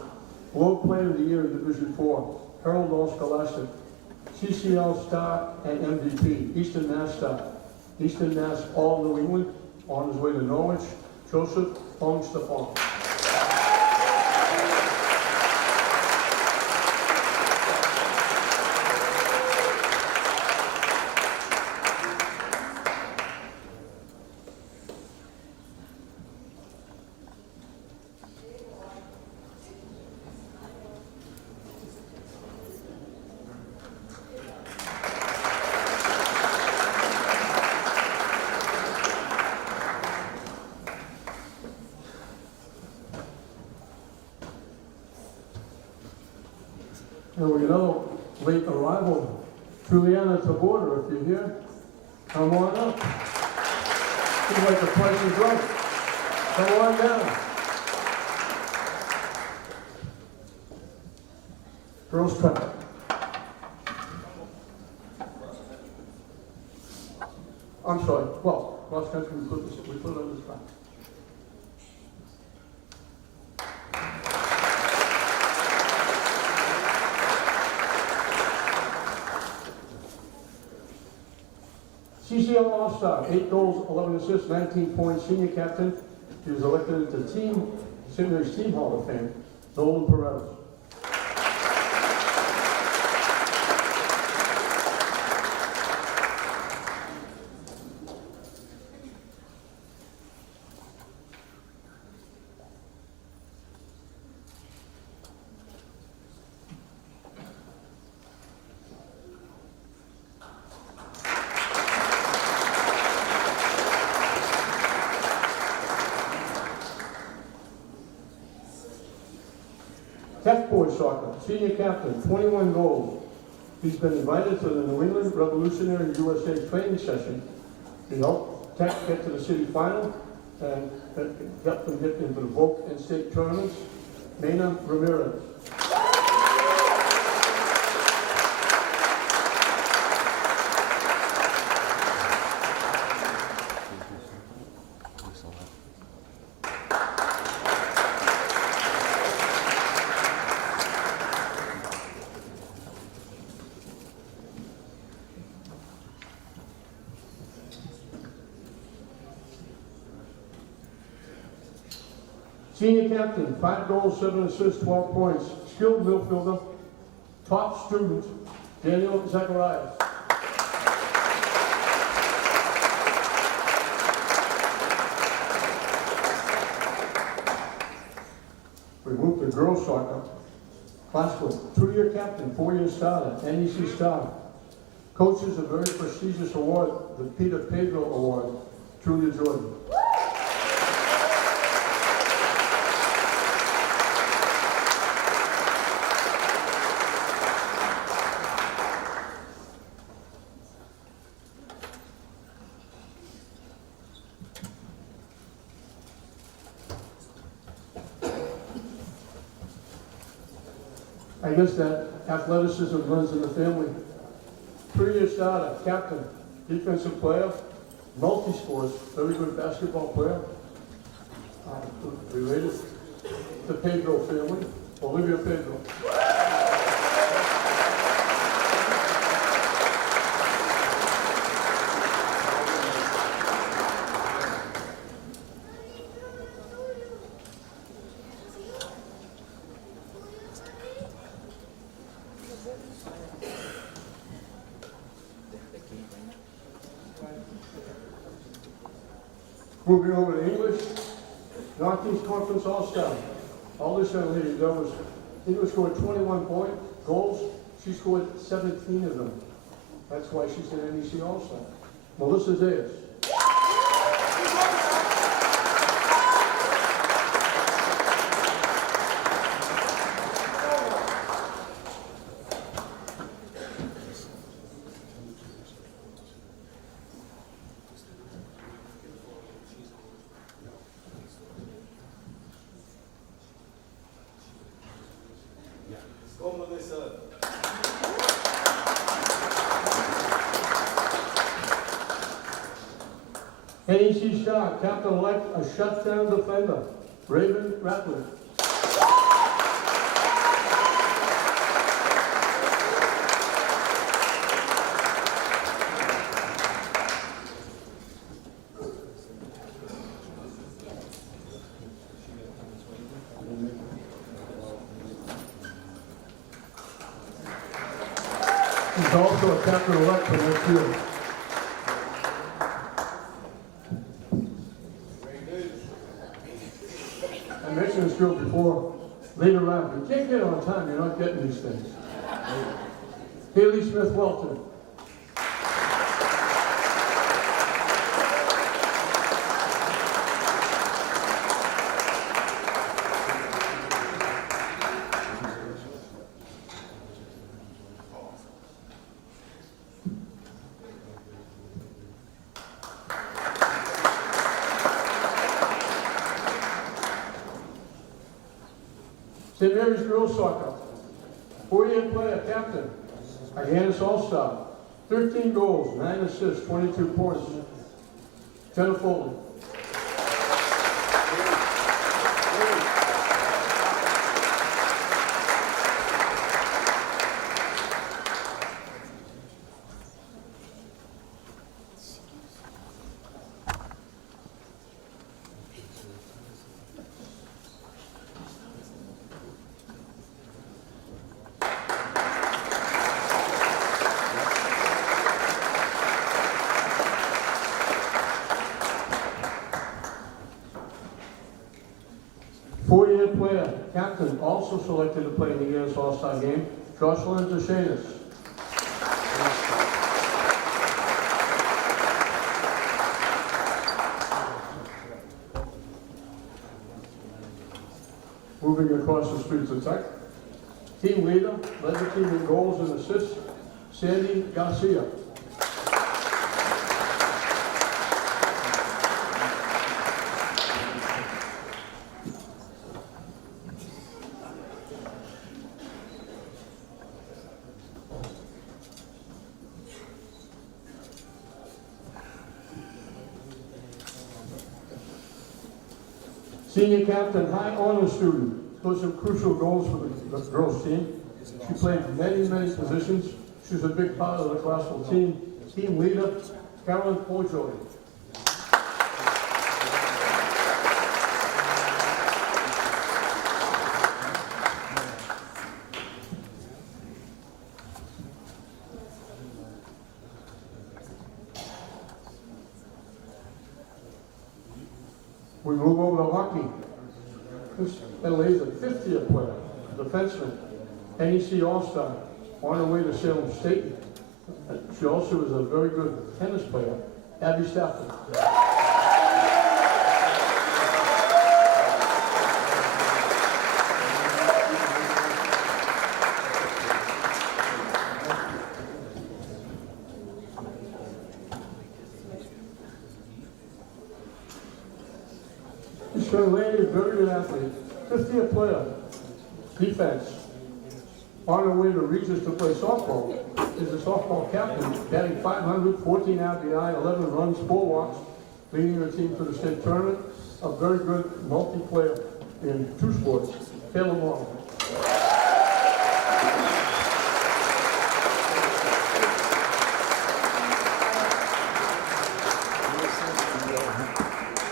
Globe Player of the Year in Division 4, Harold All-Scholastic, CCL Star and MVP, Eastern Mass Star, Eastern Mass All New England, on his way to Norwich, Joseph Ong-Stefan. And we know late arrival, Juliana Taborda, if you're here, come on up. Seems like the price is right. Come on down. Girls track. I'm sorry. Well, cross country, we put it on this track. CCL All-Star, 8 goals, 11 assists, 19 points, senior captain. He was elected into St. Mary's Team Hall of Fame, Nolan Perez. Tech Boys Soccer, senior captain, 21 goals. He's been invited to the New England Revolutionary USA training session. He helped Tech get to the city final and helped them get into the Voc and state tournaments. Mena Ramirez. Senior captain, 5 goals, 7 assists, 12 points. Skilled midfielder, top student, Daniel Zacharias. We move to girls soccer. Classical, 2-year captain, 4-year starter, NEC star. Coaches a very prestigious award, the Peter Pedro Award, Julia Jordan. I guess that athleticism runs in the family. 3-year starter, captain, defensive player, multi-sports, very good basketball player. Related to Pedro family, Olivia Pedro. Moving over to English, Northeast Conference All-Star. All this young lady that was, English scored 21 goals. She scored 17 of them. That's why she's an NEC All-Star. Melissa Zayas. NEC star, captain-elect, a shutdown defender, Raven Ratliff. He's also a captain-elect for next year. I mentioned this girl before, later round. You can't get it on time, you're not getting these things. Haley Smith Welton. St. Mary's Girls Soccer, 4-year player, captain, Hyannis All-Star, 13 goals, 9 assists, 22 points. Jenna Foley. Four-year player, captain, also selected to play in the year's All-Star game, Jocelyn Deschanis. Moving across the streets of Tech, team leader, led the team in goals and assists, Sandy Garcia. Senior captain, high honor student, scored some crucial goals for the girls team. She played many positions. She was a big part of the Clarksville team. Team leader, Carolyn Porjoli. We move over to hockey. This lady is a 5th-year player, defenseman, NEC All-Star, on her way to Salem State. She also is a very good tennis player, Abby Stafford. This young lady, very good athlete, 5th-year player, defense, on her way to Regis to play softball, is the softball captain, batting 500, 14 RBI, 11 runs, 4 walks, leading the team to the state tournament. A very good multiplayer in 2 sports. Taylor Morgan.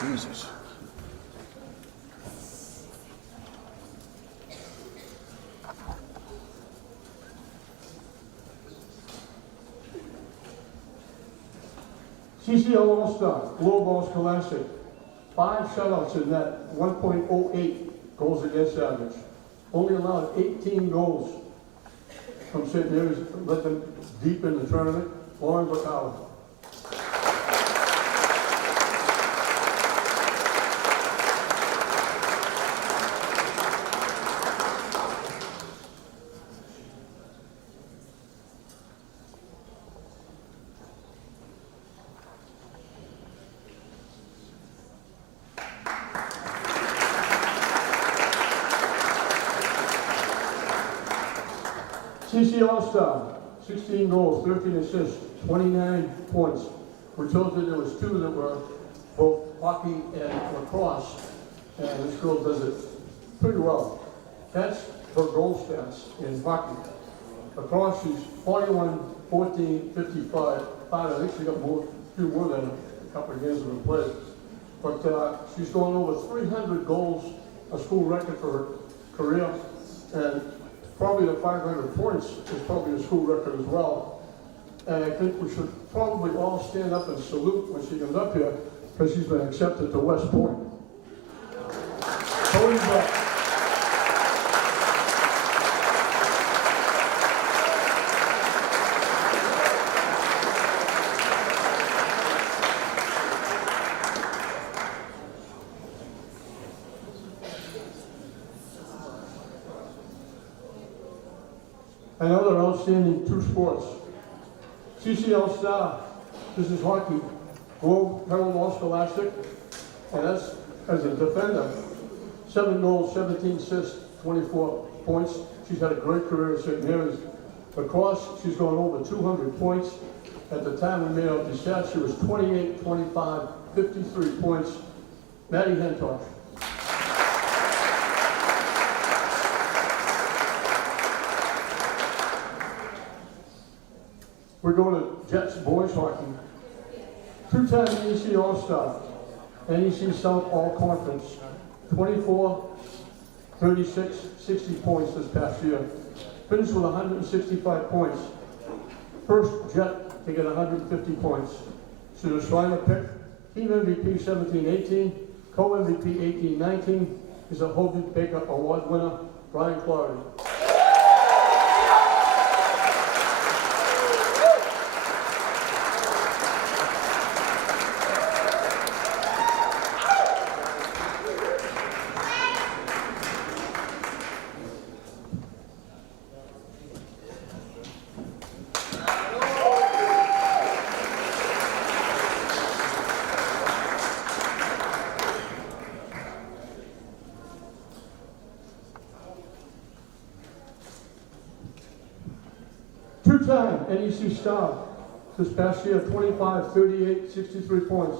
Jesus. CCL All-Star, Global Scholastic, 5 shutouts in that, 1.08 goals against average. Only allowed 18 goals from St. Mary's, let them deep in the tournament. Lauren Bacala. CC All-Star, 16 goals, 13 assists, 29 points. We're told that there was 2 that were both hockey and lacrosse, and this girl does it pretty well. That's her goal stats in hockey. Lacrosse, she's 41, 14, 55. I think she got a few more than a couple of games of her play. But she's gone over 300 goals, a school record for her career, and probably the 500 points is probably a school record as well. And I think we should probably all stand up and salute when she comes up here, because she's been accepted to West Point. Tony Buck. Another outstanding 2 sports. CCL Star, this is hockey. Globe Herald All Scholastic, and that's as a defender. 7 goals, 17 assists, 24 points. She's had a great career at St. Mary's. Lacrosse, she's gone over 200 points. At the time we made out the stats, she was 28, 25, 53 points. Maddie Hentosh. We're going to Jets boys hockey. 2-time NEC All-Star, NEC South All-Conference, 24, 36, 60 points this past year. Finished with 165 points. First Jet to get 150 points. She's a Shriner pick. Team MVP 17-18, co-MVP 18-19. He's a Hobie Baker Award winner, Brian Clardy. Two-time NEC Star this past year, 25, 38, 63 points.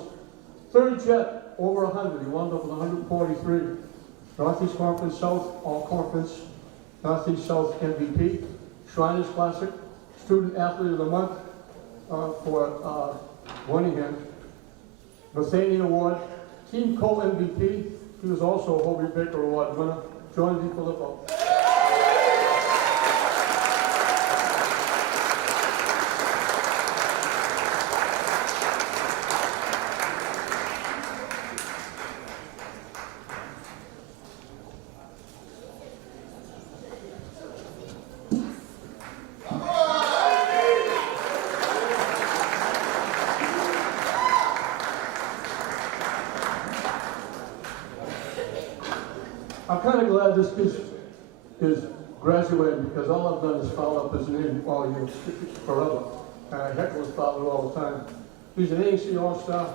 Third Jet, over 100. He wound up with 143. Northeast Conference South, All-Conference, Northeast South MVP. Shriners Classic, Student Athlete of the Month for Winningham. Matheny Award, Team Co-MVP. He was also a Hobie Baker Award winner, John DiFilippo. I'm kind of glad this kid is graduating, because all I've done is follow up his name all year, forever. And I heckle his father all the time. He's an NEC All-Star,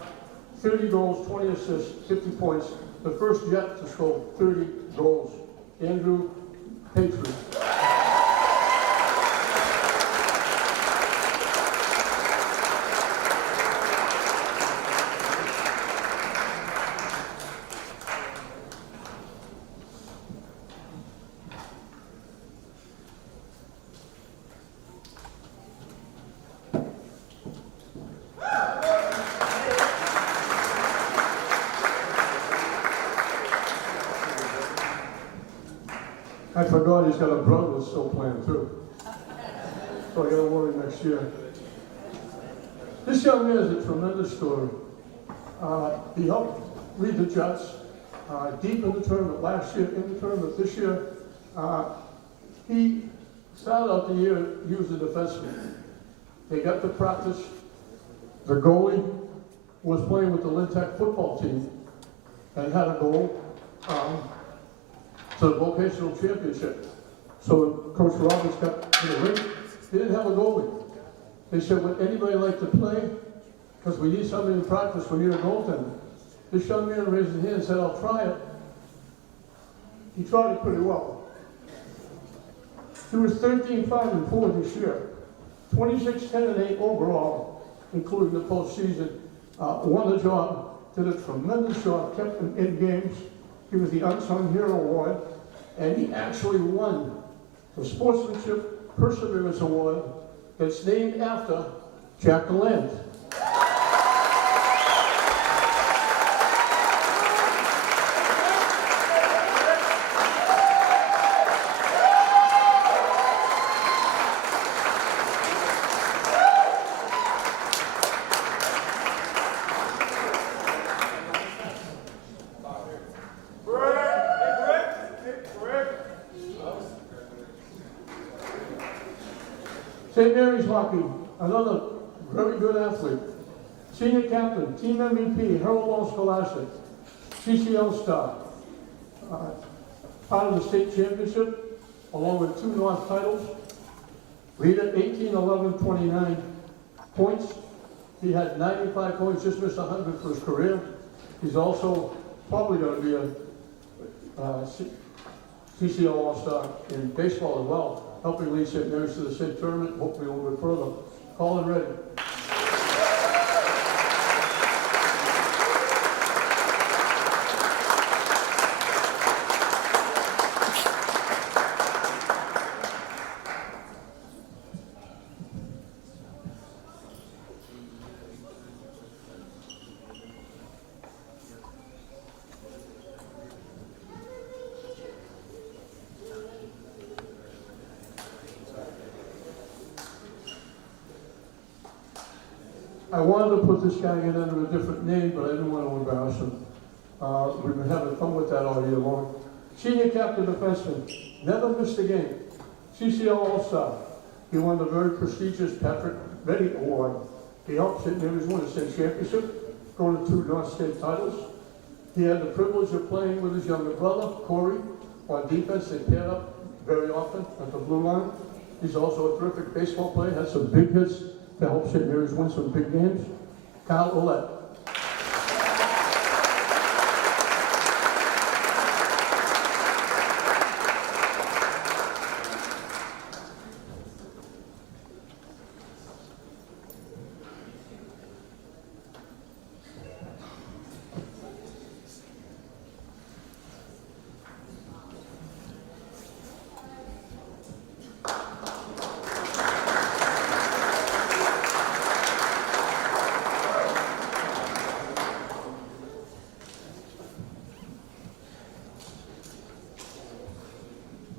30 goals, 20 assists, 50 points. The first Jet to score 30 goals. Andrew Patriot. forgot he's got a brother that's still playing too. So I gotta worry next year. This young man is a tremendous story. He helped lead the Jets deep in the tournament last year, in the tournament this year. He started out the year, he was a defenseman. They got to practice. The goalie was playing with the Lynn football team and had a goal to the vocational championship. So Coach Roberts got to the rink. He didn't have a goalie. They said, would anybody like to play? Because we need somebody in practice, we need a goaltender. This young man raised his hand and said, I'll try it. He tried it pretty well. He was 13-5-4 this year, 26-10-8 overall, including the postseason. Won the job, did a tremendous job, kept him in games. He was the Unsung Hero Award, and he actually won the Sportsmanship Perseverance Award that's named after Jack Lynn. St. Mary's Hockey, another very good athlete. Senior captain, team MVP, Harold Law Scholastic, CCL star. Part of the state championship, along with 2 North titles. Leader, 18, 11, 29 points. He had 95 points, just missed 100 for his career. He's also probably going to be a CCL All-Star in baseball as well, helping lead St. Mary's to the state tournament, hopefully a little bit further. Call and ready. I wanted to put this guy in under a different name, but I didn't want to embarrass him. We've been having fun with that all year long. Senior captain defenseman, never missed a game. CCL All-Star. He won the very prestigious Patrick Betty Award. He helped St. Mary's win a state championship, going to 2 North State titles. He had the privilege of playing with his younger brother, Corey, on defense. They paired up very often at the blue line. He's also a terrific baseball player, had some big hits to help St. Mary's win some big games. Kyle Ouellette.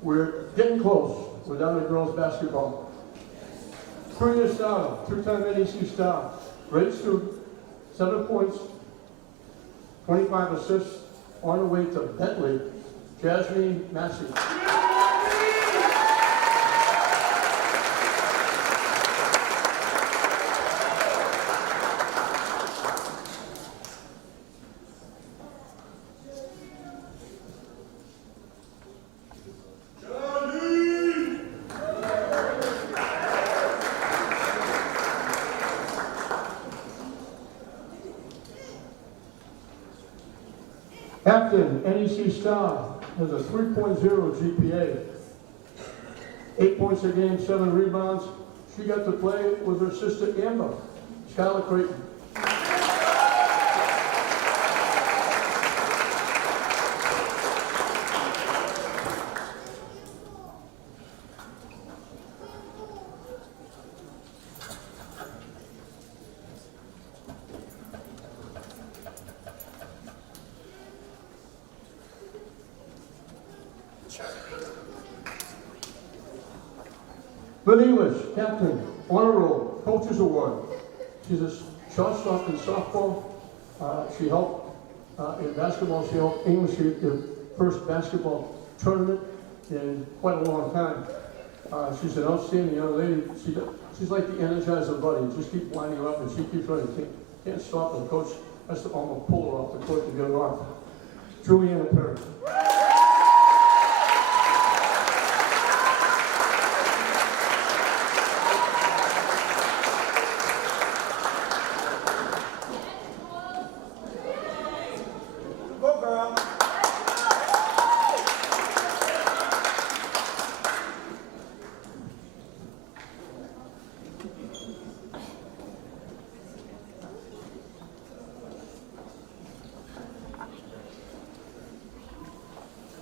We're getting close. We're down to girls basketball. 3-year starter, 2-time NEC star, great student, 7 points, 25 assists, on her way to Bentley, Jasmine Massey. Captain, NEC star, has a 3.0 GPA. 8 points a game, 7 rebounds. She got to play with her sister Amber, Skylar Creighton. Lynn English, captain, honor roll, coaches award. She's a shortstop in softball. She helped in basketball. She helped English get their first basketball tournament in quite a long time. She's an outstanding young lady. She's like the Energizer Bunny. Just keep winding her up and she keeps running. Can't stop her. The coach has to almost pull her off the court to get her off. Juliana Perry. Go, girl.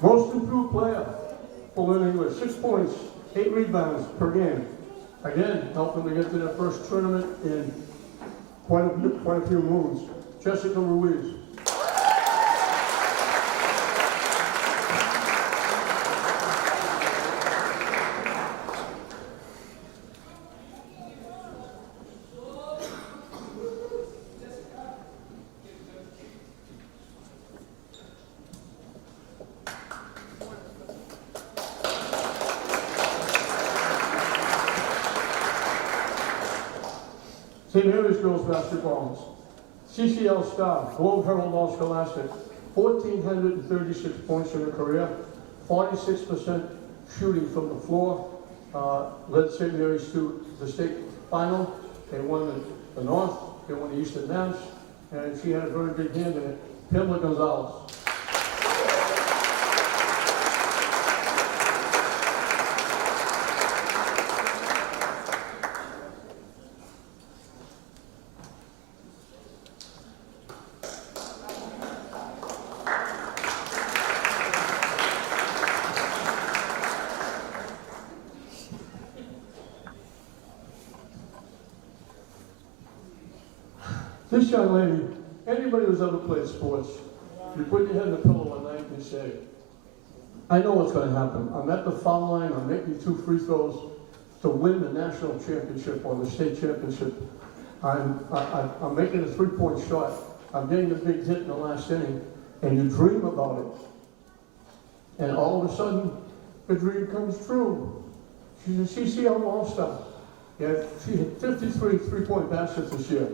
Most improved player for Lynn English. 6 points, 8 rebounds per game. Again, helping to get to their first tournament in quite a few moons. Jessica Ruiz. St. Mary's girls basketball. CCL star, Globe Herald All-Scholastic, 1,436 points in her career, 46% shooting from the floor, led St. Mary's to the state final. They won the North, they won the Eastern Mass, and she had a very big hand in it. Pamela Gonzalez. This young lady, anybody who's ever played sports, you put your head in the pillow one night and you say, I know what's going to happen. I'm at the foul line, I'm making 2 free throws to win the national championship or the state championship. I'm making a 3-point shot. I'm getting a big hit in the last inning, and you dream about it. And all of a sudden, the dream comes true. She's a CCL All-Star. Yeah, she hit 53 3-point baskets this year.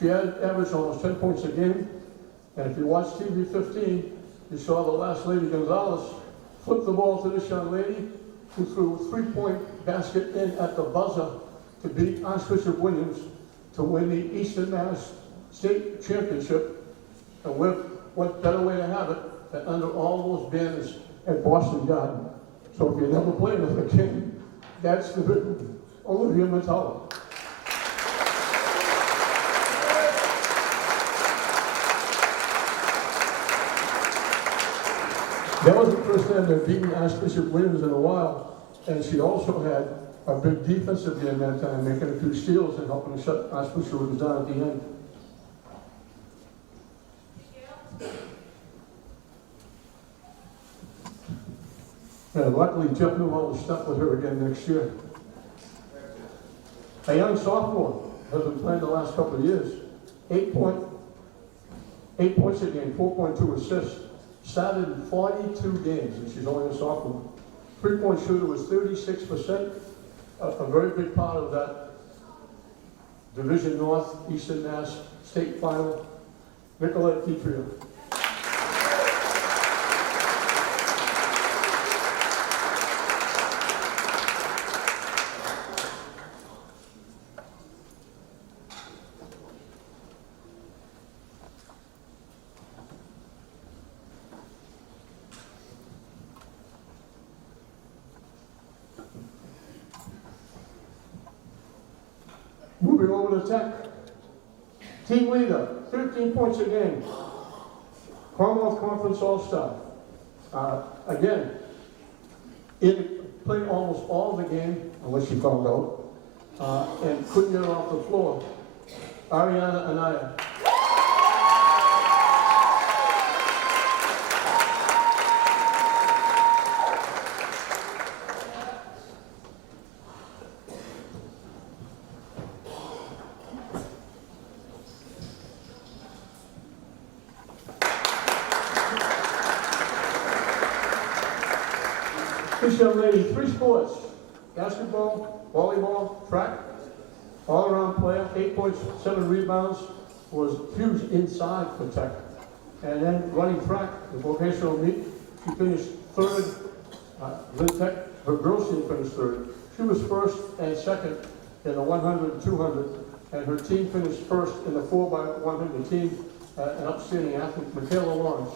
She had averaged almost 10 points a game. And if you watch TV 15, you saw the last lady, Gonzalez, flip the ball to this young lady who threw a 3-point basket in at the buzzer to beat Archbishop Williams to win the Eastern Mass State Championship. And what better way to have it than under all those banners at Boston Garden. So if you never play another game, that's the Olivia Matala. That was the first time they'd beaten Archbishop Williams in a while, and she also had a big defensive game that time, making a few steals and helping to shut Archbishop Williams down at the end. And luckily, Jeff Newell was stuck with her again next year. A young sophomore has been playing the last couple of years. 8 points a game, 4.2 assists. Started in 42 games, and she's only a sophomore. 3-point shooter was 36%. A very big part of that Division North, Eastern Mass State Final. Nicolette Petria. Moving over to Tech. Team leader, 13 points a game. Commonwealth Conference All-Star. Again, played almost all the game, unless she found out, and couldn't get her off the floor. Ariana Anaya. This young lady, 3 sports: basketball, volleyball, track, all-around player, 8 points, 7 rebounds, was huge inside for Tech. And then running track, the vocational meet, she finished 3rd. Lynn Tech, her girls team finished 3rd. She was 1st and 2nd in the 100 and 200, and her team finished 1st in the 4x100 team. An upstanding athlete, Michaela Lawrence.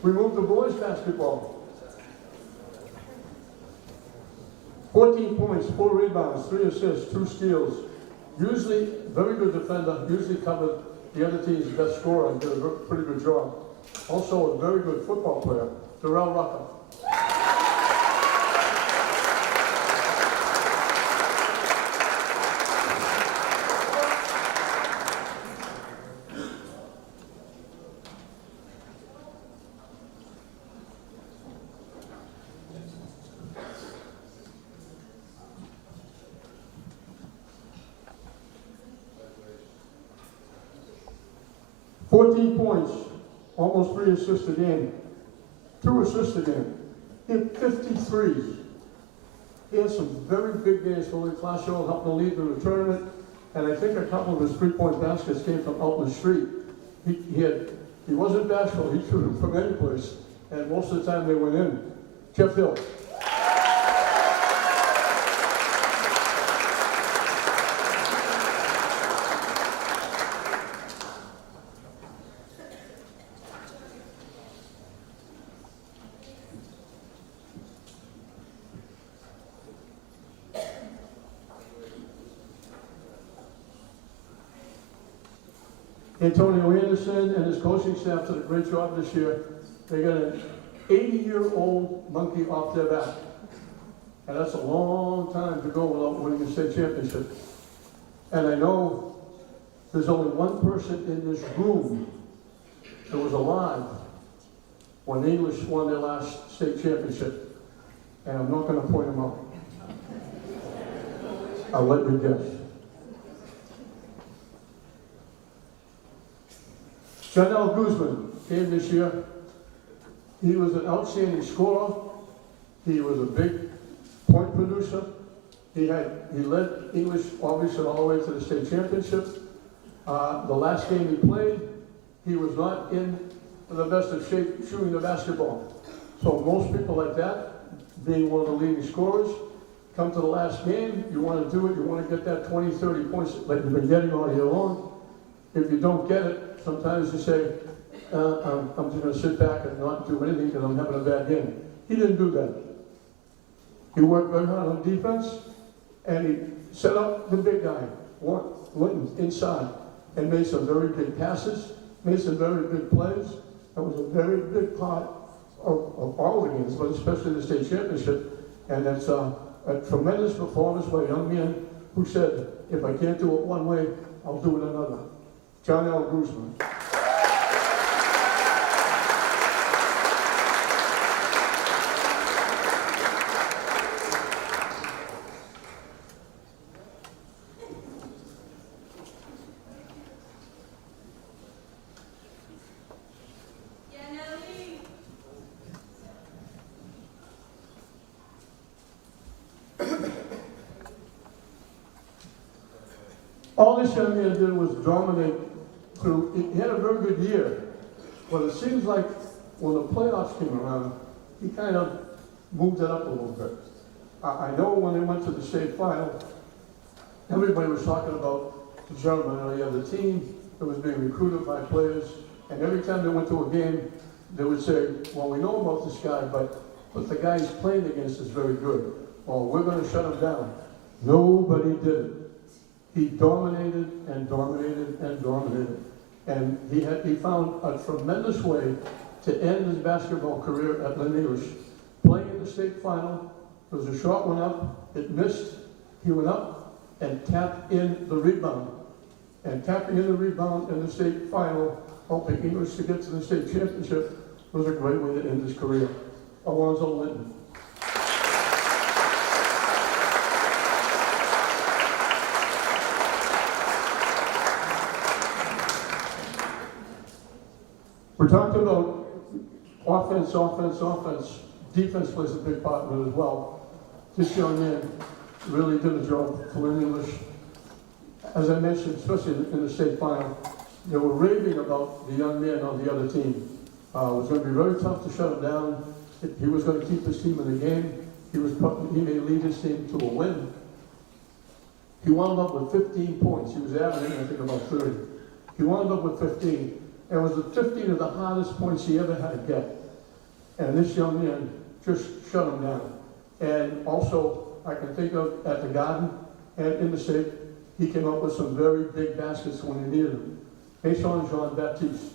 We moved to boys basketball. 14 points, 4 rebounds, 3 assists, 2 steals. Usually very good defender, usually covered the other team's best scorer and did a pretty good job. Also a very good football player, Darrell Rucker. Points, almost 3 assists a game, 2 assists a game. He had 53. He had some very big games for Lee Flashow, helped the lead in the tournament, and I think a couple of his 3-point baskets came from out in the street. He wasn't bashful, he threw them from any place, and most of the time they went in. Jeff Hill. Antonio Anderson and his coaching staff did a great job this year. They got an 80-year-old monkey off their back. And that's a long time to go without winning a state championship. And I know there's only one person in this room that was alive when the English won their last state championship. And I'm not going to point him out. I'll let you guess. Janelle Guzman came this year. He was an outstanding scorer. He was a big point producer. He led English, obviously, all the way to the state championship. The last game he played, he was not in the best of shape shooting the basketball. So most people like that, being one of the leading scorers, come to the last game, you want to do it, you want to get that 20, 30 points like you've been getting all year long. If you don't get it, sometimes you say, I'm just going to sit back and not do anything because I'm having a bad game. He didn't do that. He worked very hard on defense, and he set up the big guy, Lynn, inside, and made some very big passes, made some very big plays. That was a very big part of all the games, but especially the state championship. And it's a tremendous performance by a young man who said, if I can't do it one way, I'll do it another. John L. Guzman. All this young man did was dominate through. He had a very good year, but it seems like when the playoffs came around, he kind of moved it up a little bit. I know when they went to the state final, everybody was talking about the gentleman on the other team that was being recruited by players, and every time they went to a game, they would say, well, we know about this guy, but the guy he's playing against is very good. Or we're going to shut him down. Nobody did it. He dominated and dominated and dominated. And he found a tremendous way to end his basketball career at Lynn English. Playing in the state final, there was a shot went up, it missed, he went up and tapped in the rebound. And tapping in the rebound in the state final, helping English to get to the state championship, was a great way to end his career. Alonzo Lynn. We're talking about offense, offense, offense. Defense plays a big part in it as well. This young man really did a job for Lynn English. As I mentioned, especially in the state final, they were raving about the young man on the other team. It was going to be very tough to shut him down. He was going to keep his team in the game. He may lead his team to a win. He wound up with 15 points. He was averaging, I think, about 30. He wound up with 15. And it was the 15 of the hardest points he ever had to get. And this young man just shut him down. And also, I can think of at the Garden and in the state, he came up with some very big baskets when he needed them. Mason Jean-Baptiste.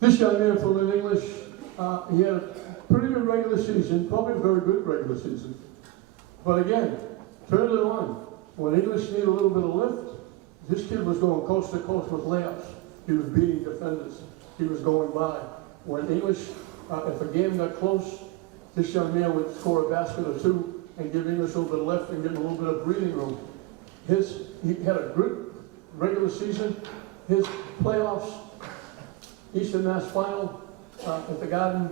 This young man from Lynn English, he had a pretty good regular season, probably a very good regular season. But again, turned it on. When English needed a little bit of lift, this kid was going coast to coast with layups. He was beating defenders. He was going by. When English, if a game got close, this young man would score a basket or two and give English a little bit of lift and give him a little bit of breathing room. He had a good regular season. His playoffs, Eastern Mass Final at the Garden,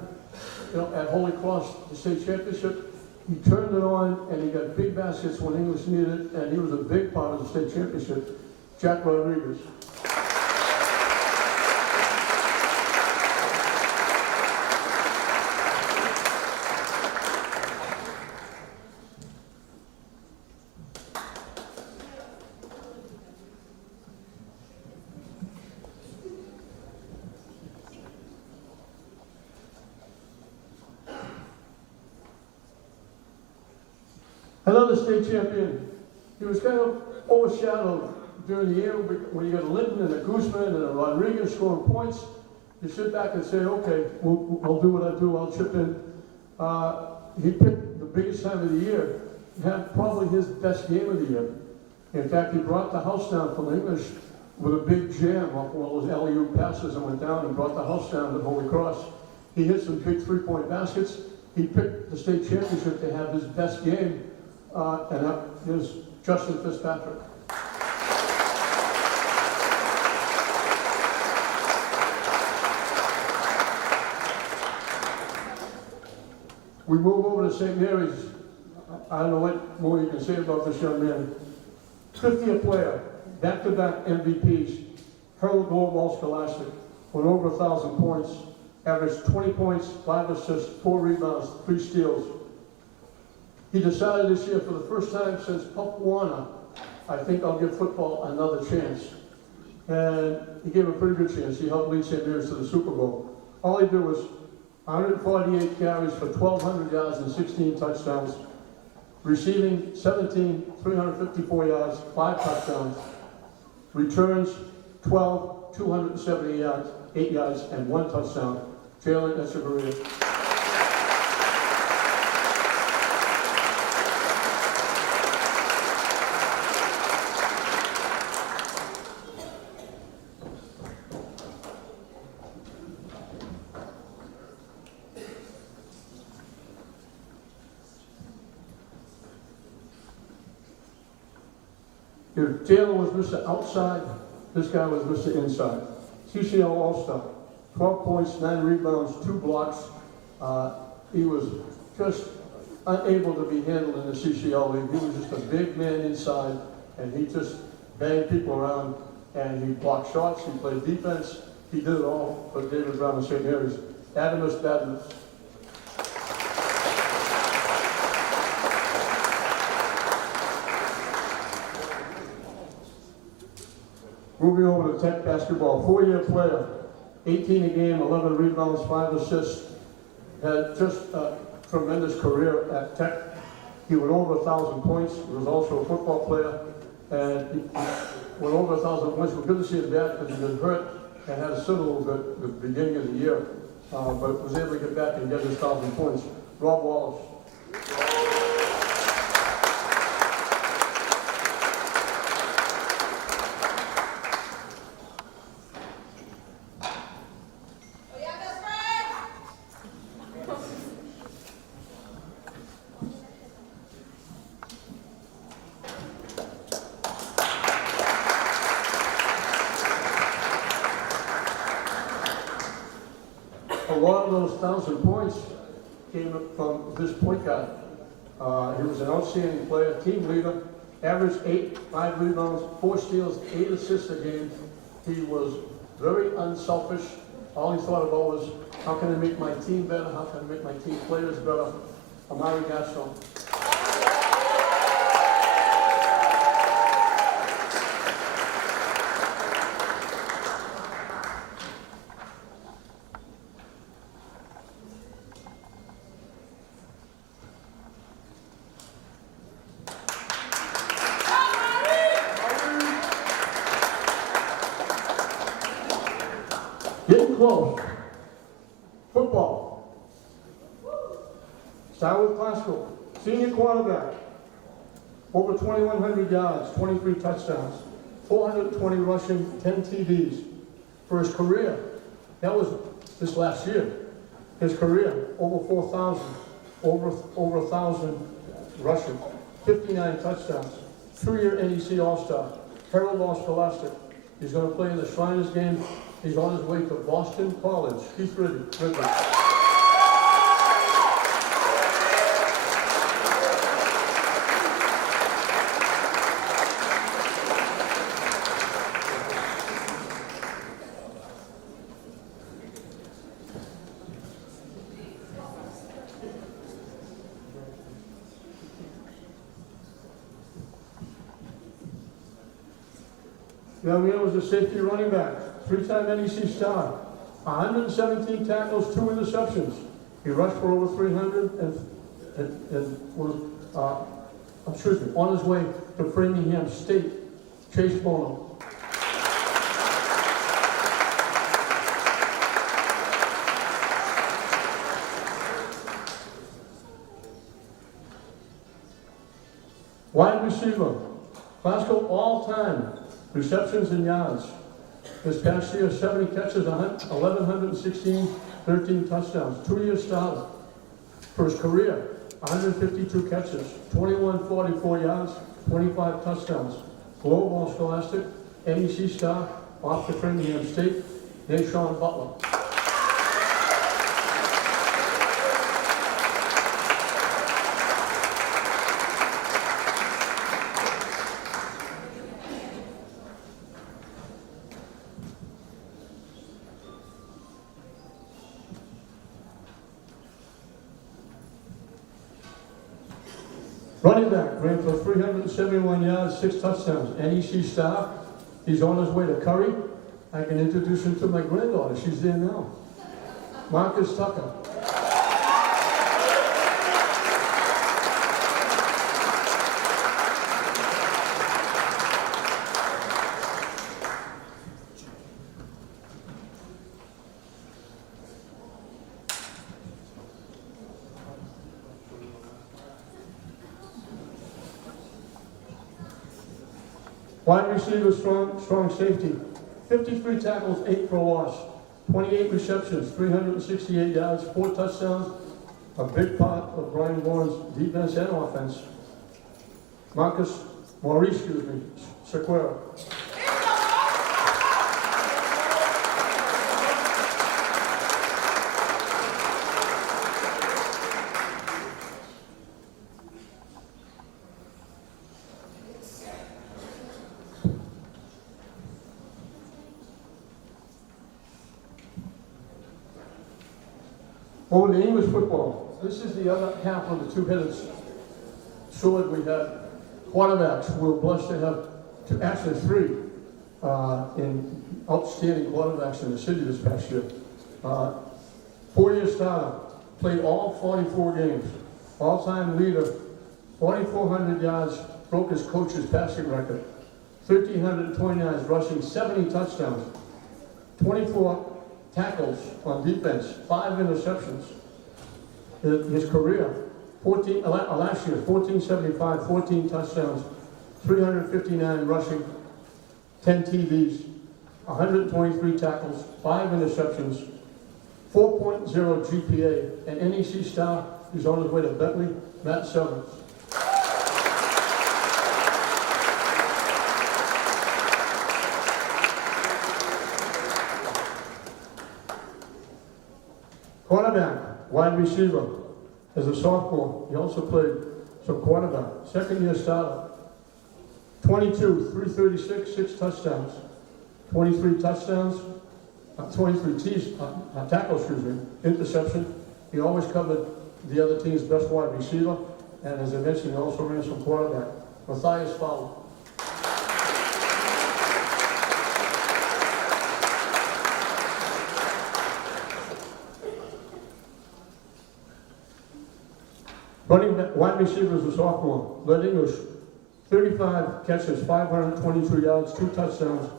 at Holy Cross, the state championship. He turned it on and he got big baskets when English needed it, and he was a big part of the state championship. Jack Rodriguez. Another state champion. He was kind of overshadowed during the year when you got a Linton and a Guzman and a Rodriguez scoring points. You sit back and say, okay, I'll do what I do, I'll chip in. He picked the biggest time of the year, had probably his best game of the year. In fact, he brought the house down from English with a big jam off one of those LEU passes and went down and brought the house down to Holy Cross. He hit some big three-point baskets. He picked the state championship to have his best game. And that is Justin Fitzpatrick. We move over to St. Mary's. I don't know what more you can say about this young man. 50th player, back-to-back MVPs, Harold Global Scholastic, went over 1,000 points, averaged 20 points, 5 assists, 4 rebounds, 3 steals. He decided this year, for the first time since Puck Warner, I think I'll give football another chance. And he gave a pretty good chance. He helped lead St. Mary's to the Super Bowl. All he did was 148 carries for 1,200 yards and 16 touchdowns, receiving 17, 354 yards, 5 touchdowns, returns 12, 270 yards, 8 yards, and 1 touchdown. Jalen Echeverria. If Taylor was Mr. Outside, this guy was Mr. Inside. CCL All-Star, 12 points, 9 rebounds, 2 blocks. He was just unable to be handled in the CCL league. He was just a big man inside, and he just banged people around, and he blocked shots, he played defense. He did it all for David Brown and St. Mary's. Adamus Badmus. Moving over to Tech basketball, 4-year player, 18 a game, 11 rebounds, 5 assists. Had just a tremendous career at Tech. He went over 1,000 points. He was also a football player. And he went over 1,000 points. We're good to see him back because he was hurt and had to sit a little bit at the beginning of the year. But was able to get back and get his 1,000 points. Rob Wallace. A lot of those 1,000 points came from this point guard. He was an outstanding player, team leader, averaged 8, 5 rebounds, 4 steals, 8 assists a game. He was very unselfish. All he thought about was, how can I make my team better? How can I make my team players better? Amari Gaston. Getting close. Football. Start with Glasgow. Senior quarterback. Over 2,100 yards, 23 touchdowns, 420 rushing, 10 TDs. For his career, that was this last year. His career, over 4,000, over 1,000 rushing, 59 touchdowns, 2-year NEC All-Star, Harold Law Scholastic. He's going to play in the Shriners game. He's on his way to Boston College. Keith Ridley. Young man was a safety running back, 3-time NEC star, 117 tackles, 2 interceptions. He rushed for over 300 and was, on his way to Framingham State. Chase Bono. Wide receiver, Glasgow all-time receptions and yards. This past year, 70 catches, 1,116, 13 touchdowns. 2-year starter. For his career, 152 catches, 2,144 yards, 25 touchdowns. Globe All Scholastic, NEC star, off to Framingham State, Nashawn Butler. Running back, ran for 371 yards, 6 touchdowns. NEC star. He's on his way to Curry. I can introduce him to my granddaughter. She's there now. Marcus Tucker. Wide receiver, strong safety. 53 tackles, 8 for a loss. 28 receptions, 368 yards, 4 touchdowns. A big part of Brian Bourne's defense and offense. Maurice Sequeira. Over the English football, this is the other half of the two-headed sword. We have quarterbacks. We're blessed to have actually 3 in outstanding quarterbacks in the city this past year. 4-year starter, played all 44 games. All-time leader 4,400 yards, broke his coach's passing record. 1,329 rushing, 70 touchdowns, 24 tackles on defense, 5 interceptions. His career, last year, 1,475, 14 touchdowns, 359 rushing, 10 TDs, 123 tackles, 5 interceptions, 4.0 GPA, and NEC star. He's on his way to Bentley, Matt Severance. Quarterback, wide receiver. As a sophomore, he also played some quarterback. Second-year starter. 22, 336, 6 touchdowns. 23 touchdowns, 23 tackles, interception. He always covered the other team's best wide receiver. And as I mentioned, he also ran some quarterback. Matthias Fowler. Running back, wide receiver is a sophomore. Lynn English, 35 catches, 522 yards, 2 touchdowns,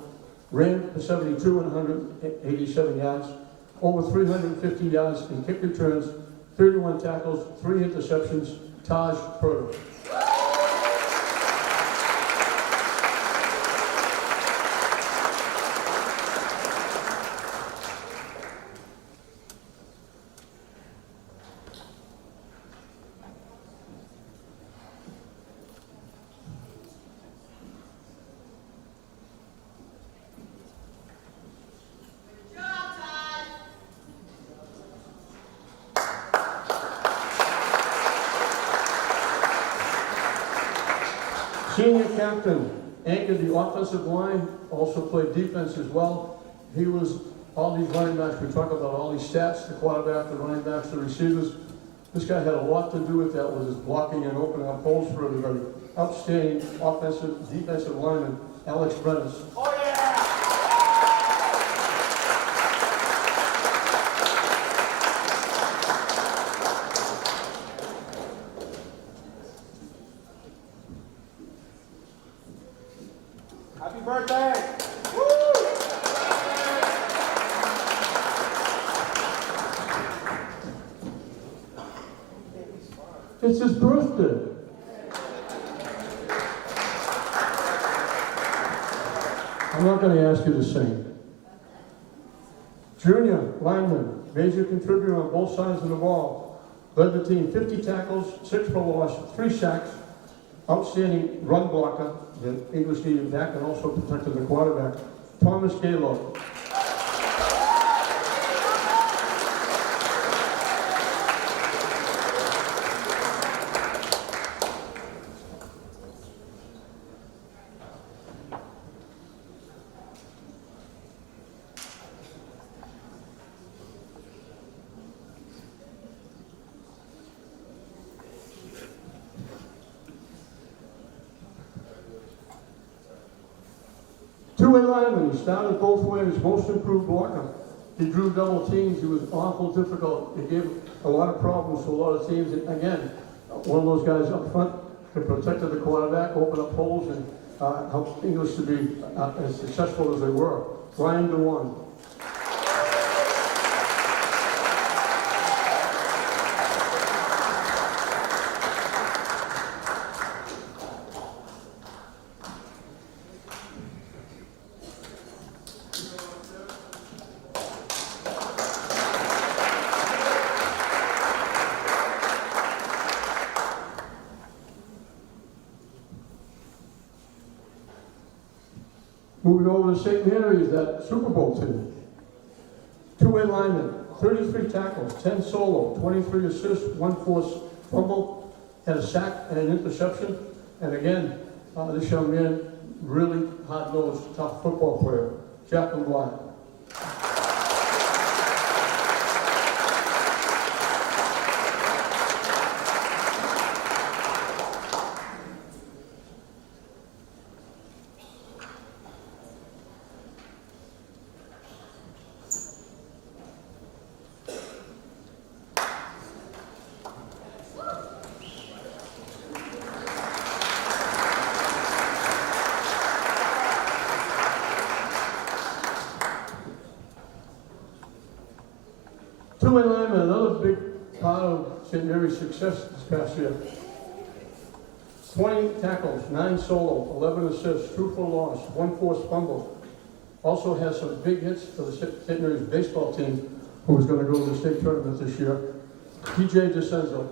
ran for 72 and 187 yards, over 350 yards in kick returns, 31 tackles, 3 interceptions. Taj Purtle. Senior captain, anchored the offensive line, also played defense as well. He was all these running backs, we talk about all these stats, the quarterback, the running backs, the receivers. This guy had a lot to do with that, with his blocking and opening up holes for everybody. Outstanding offensive, defensive lineman, Alex Brennan. Oh, yeah! Happy birthday! Woo! It's his birthday. I'm not going to ask you to sing. Junior lineman, major contributor on both sides of the ball. Led the team 50 tackles, 6 for loss, 3 sacks. Outstanding run blocker. The English needed back and also protected the quarterback. Thomas Gaylord. Two-way lineman, he started both ways, most improved blocker. He drew double teams, he was awful difficult. He gave a lot of problems to a lot of teams. And again, one of those guys up front that protected the quarterback, opened up holes, and helped English to be as successful as they were. Ryan DeWan. Moving over to St. Mary's, that Super Bowl team. Two-way lineman, 33 tackles, 10 solo, 23 assists, 1 forced fumble, had a sack and an interception. And again, this young man, really hard-nosed, tough football player, Jacqueline Black. Two-man lineman, another big part of St. Mary's success this past year. 20 tackles, 9 solo, 11 assists, 2 for loss, 1 forced fumble. Also has some big hits for the St. Mary's baseball team, who is going to go to the state tournament this year. DJ DeCenzo.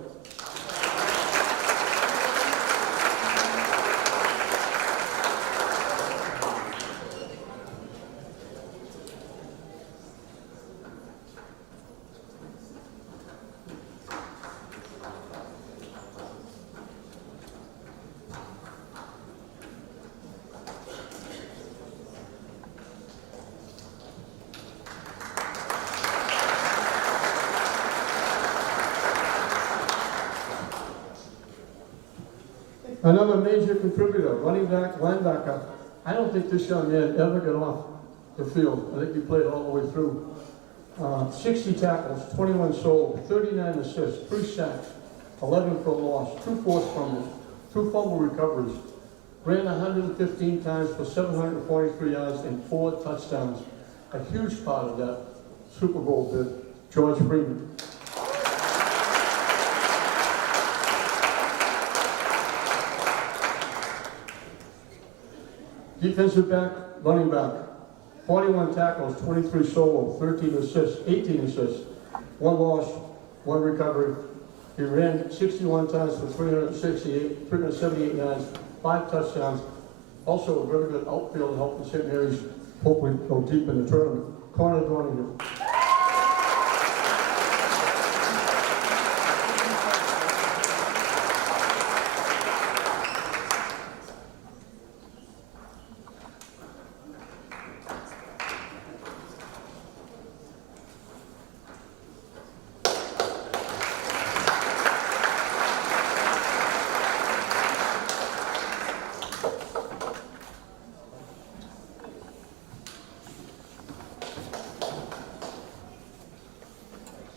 Another major contributor, running back, linebacker. I don't think this young man ever got off the field. I think he played all the way through. 60 tackles, 21 solo, 39 assists, 3 sacks, 11 for loss, 2 forced fumbles, 2 fumble recoveries. Ran 115 times for 743 yards and 4 touchdowns. A huge part of that Super Bowl bid, George Freeman. Defensive back, running back, 41 tackles, 23 solo, 13 assists, 18 assists, 1 loss, 1 recovery. He ran 61 times for 378 yards, 5 touchdowns. Also a very good outfield help for St. Mary's, hopefully go deep in the tournament. Connor Dorningham.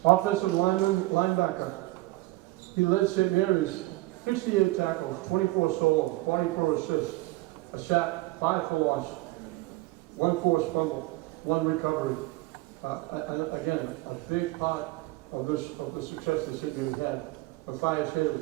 Offensive lineman, linebacker. He led St. Mary's 68 tackles, 24 solo, 44 assists, a sack, 5 for loss, 1 forced fumble, 1 recovery. Again, a big part of the success that St. Mary's had. Matthias Haley.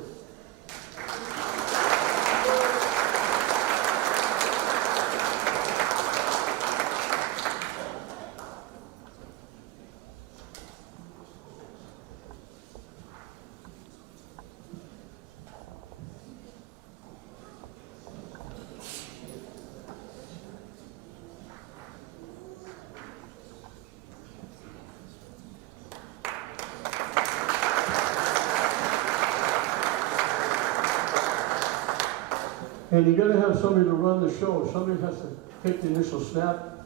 And you're going to have somebody to run the show. Somebody has to take the initial snap,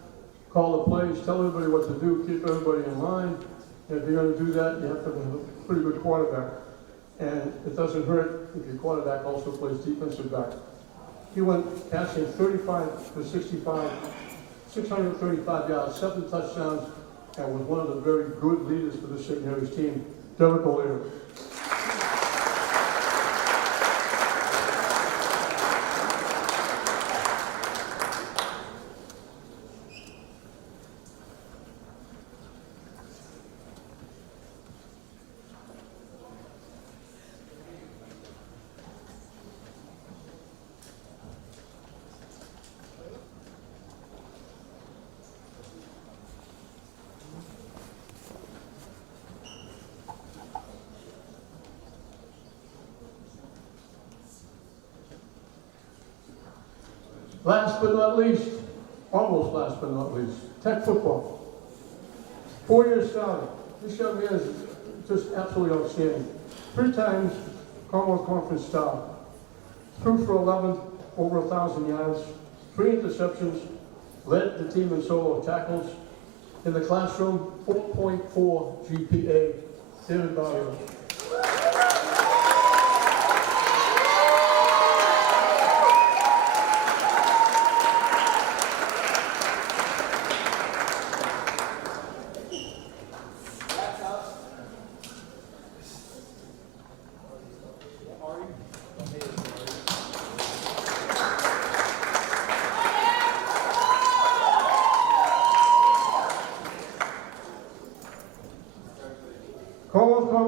call the plays, tell everybody what to do, keep everybody in line. And if you're going to do that, you have to have a pretty good quarterback. And it doesn't hurt if your quarterback also plays defensive back. He went passing 35 for 65, 635 yards, 7 touchdowns, and was one of the very good leaders for the St. Mary's team, Derek O'Leary. Last but not least, almost last but not least, Tech football. 4 years starting. This young man is just absolutely outstanding. 3 times Commonwealth Conference star. Threw for 11, over 1,000 yards, 3 interceptions, led the team in solo tackles. In the classroom, 4.4 GPA. David Barrio.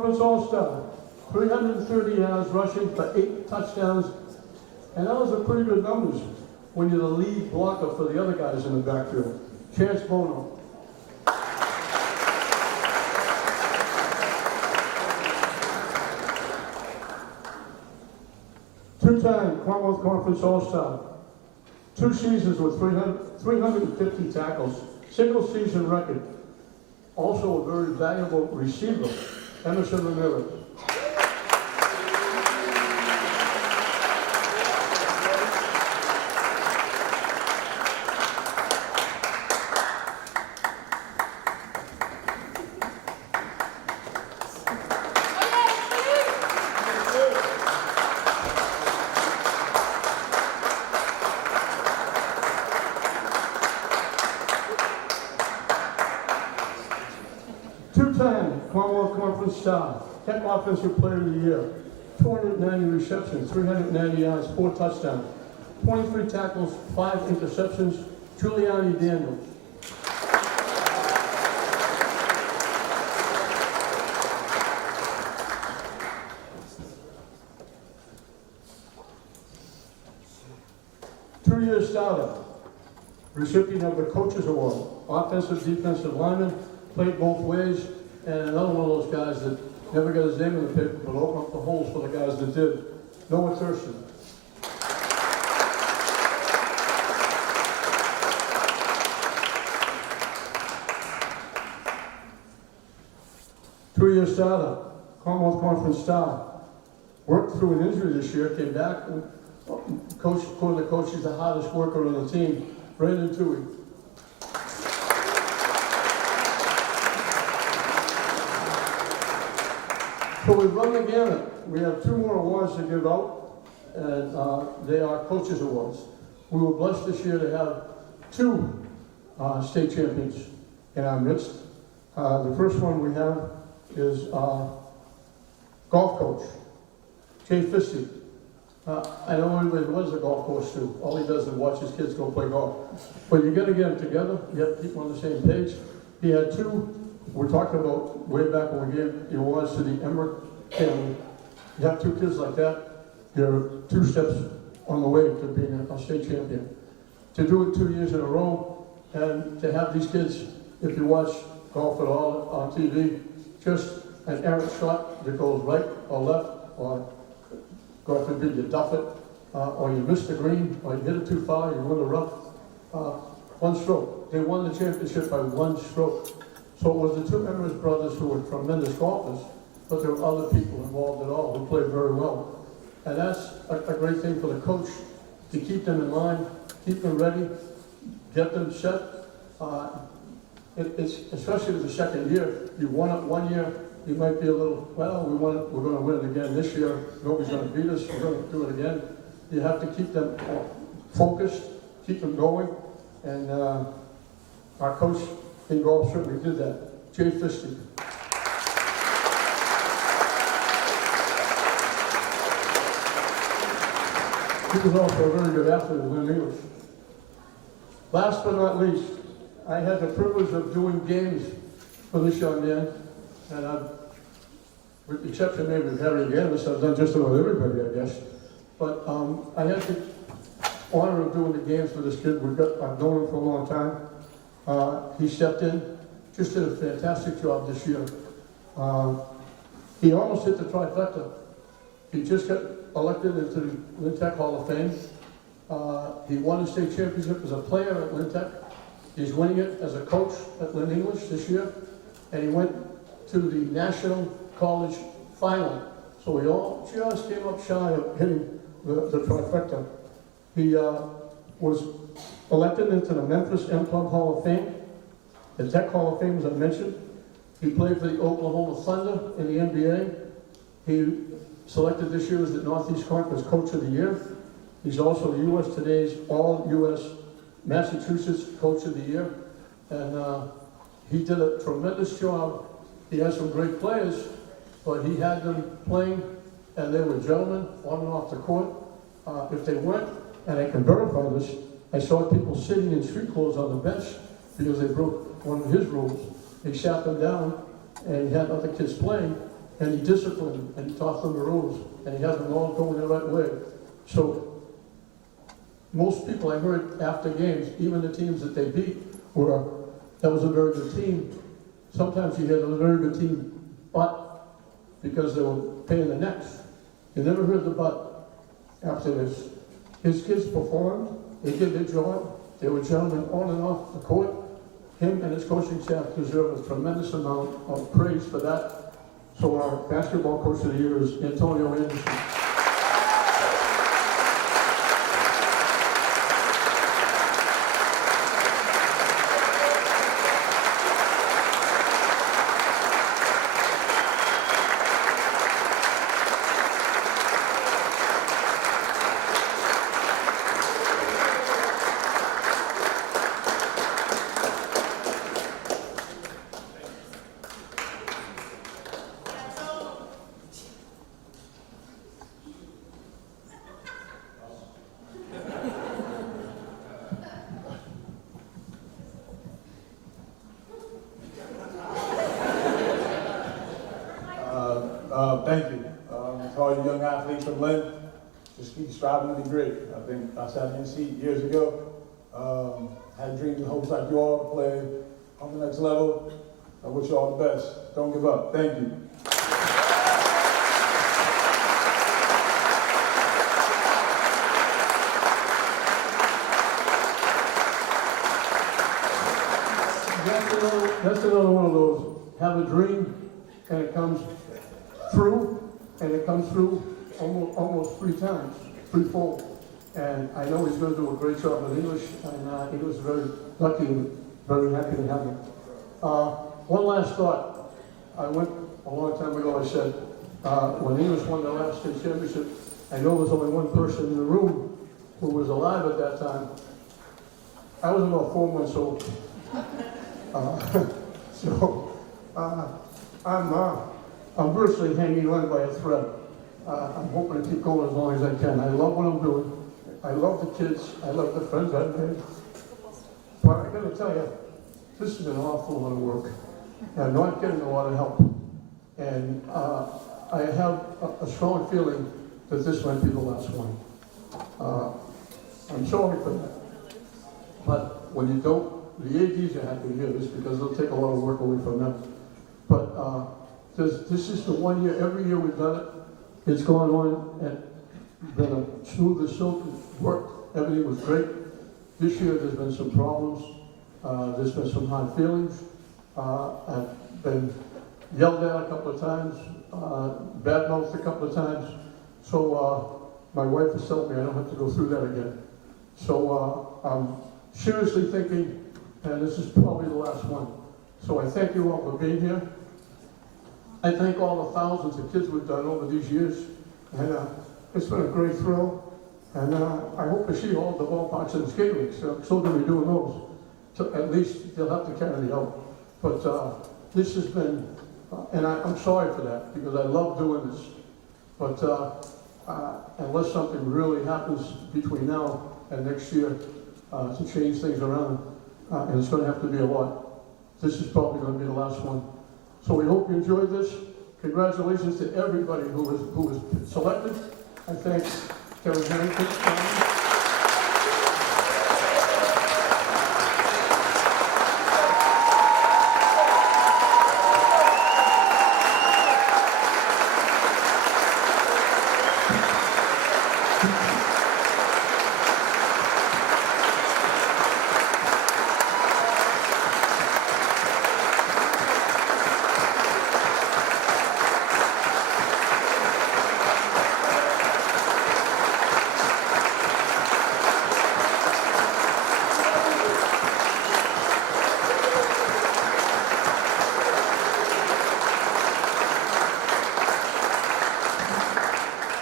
Conference All-Star, 330 yards rushing for 8 touchdowns, and those are pretty good numbers when you're the lead blocker for the other guys in the backfield. Chance Bono. Two-time Commonwealth Conference All-Star. 2 seasons with 350 tackles. Single season record. Also a very valuable receiver, Emerson Ramirez. Two-time Commonwealth Conference star, Tech Offensive Player of the Year, 290 receptions, 390 yards, 4 touchdowns, 23 tackles, 5 interceptions, Giuliani Daniels. Two-year starter, recipient of the Coaches Award, offensive, defensive lineman, played both ways, and another one of those guys that never got his name in the paper, but opened up the holes for the guys that did. Noah Thurston. Two-year starter, Commonwealth Conference star. Worked through an injury this year, came back, and coach, according to the coach, he's the hardest worker on the team, Brandon Toohey. So we've run the gamut. We have 2 more awards to give out, and they are Coaches Awards. We were blessed this year to have 2 state champions in our midst. The first one we have is golf coach, Jay Fisty. I know everybody loves the golf course too. All he does is watch his kids go play golf. But you got to get them together. You have to keep them on the same page. He had 2. We're talking about way back when we gave the awards to the Emmerich family. You have 2 kids like that, you're 2 steps on the way to being a state champion. To do it 2 years in a row, and to have these kids, if you watch golf at all on TV, just an errant shot that goes right or left, or God forbid you duff it, or you miss the green, or you hit it too far, you win the rough. 1 stroke. They won the championship by 1 stroke. So it was the 2 Emmerich brothers who were tremendous golfers, but there were other people involved at all who played very well. And that's a great thing for the coach, to keep them in line, keep them ready, get them set. It's especially with the second year. You won it 1 year, you might be a little, well, we're going to win it again this year. Nobody's going to beat us. We're going to do it again. You have to keep them focused, keep them going. And our coach in golf certainly did that. Jay Fisty. He was also a very good athlete, Lynn English. Last but not least, I had the privilege of doing games for this young man, and with the exception maybe of Harry Gaddis, I've done just about everybody, I guess. But I had the honor of doing the games for this kid. I've known him for a long time. He stepped in, just did a fantastic job this year. He almost hit the trifecta. He just got elected into the Lynn Tech Hall of Fame. He won the state championship as a player at Lynn Tech. He's winning it as a coach at Lynn English this year. And he went to the National College Final. So he all just came up shy of hitting the trifecta. He was elected into the Memphis M Club Hall of Fame, the Tech Hall of Fame, as I mentioned. He played for the Oklahoma Thunder in the NBA. He selected this year as the Northeast Conference Coach of the Year. He's also the U.S. Today's All-U.S. Massachusetts Coach of the Year. And he did a tremendous job. He has some great players, but he had them playing, and they were gentlemen on and off the court. If they weren't, and I can verify this, I saw people sitting in street clothes on the bench because they broke one of his rules. He sat them down, and he had other kids playing, and he disciplined them, and he taught them the rules, and he had them all going the right way. So most people I heard after games, even the teams that they beat, that was a very good team. Sometimes you hear a very good team, but because they were paying the necks. You never heard the but after this. His kids performed, they did their job, they were gentlemen on and off the court. Him and his coaching staff deserve a tremendous amount of praise for that. So our basketball coach of the year is Antonio Anderson. Thank you. To all you young athletes from Lynn, just keep striving to be great. I think I sat in your seat years ago. Had dreams and hopes like you all to play on the next level. I wish you all the best. Don't give up. Thank you. That's another one of those, have a dream, and it comes through, and it comes through almost three times, threefold. And I know he's going to do a great job in English, and he was very lucky and very happy to have him. One last thought. I went a long time ago, I said, when English won their last state championship, I know there's only one person in the room who was alive at that time. I was about 4 months old. I'm virtually hanging on by a thread. I'm hoping to keep going as long as I can. I love what I'm doing. I love the kids. I love the friends I've made. But I got to tell you, this has been an awful lot of work. And I'm not getting a lot of help. And I have a strong feeling that this might be the last one. I'm sorry for that. But when you don't, the ADs are happy to hear this because it'll take a lot of work away from them. But this is the 1 year, every year we've done it. It's gone on and been a smooth as silk. It's worked. Everything was great. This year there's been some problems. There's been some hard feelings. I've been yelled at a couple of times, bad-mouthed a couple of times. So my wife has told me I don't have to go through that again. So I'm seriously thinking, and this is probably the last one. So I thank you all for being here. I thank all the thousands of kids we've done over these years. And it's been a great thrill. And I hope to see all the ballparks and the skate rinks. So going to be doing those. So at least they'll have to carry me out. But this has been, and I'm sorry for that because I love doing this. But unless something really happens between now and next year to change things around, and it's going to have to be a lot, this is probably going to be the last one. So we hope you enjoyed this. Congratulations to everybody who was selected. I thank Kevin Harrington.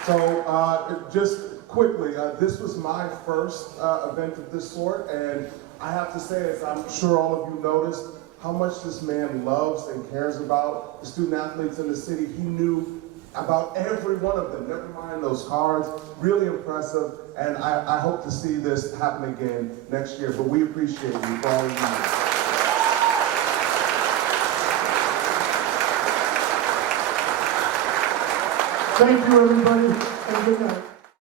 So just quickly, this was my first event of this sort, and I have to say, as I'm sure all of you noticed, how much this man loves and cares about the student athletes in the city. He knew about every one of them, never mind those cards. Really impressive, and I hope to see this happen again next year, but we appreciate you for all of you. Thank you, everybody, and good night.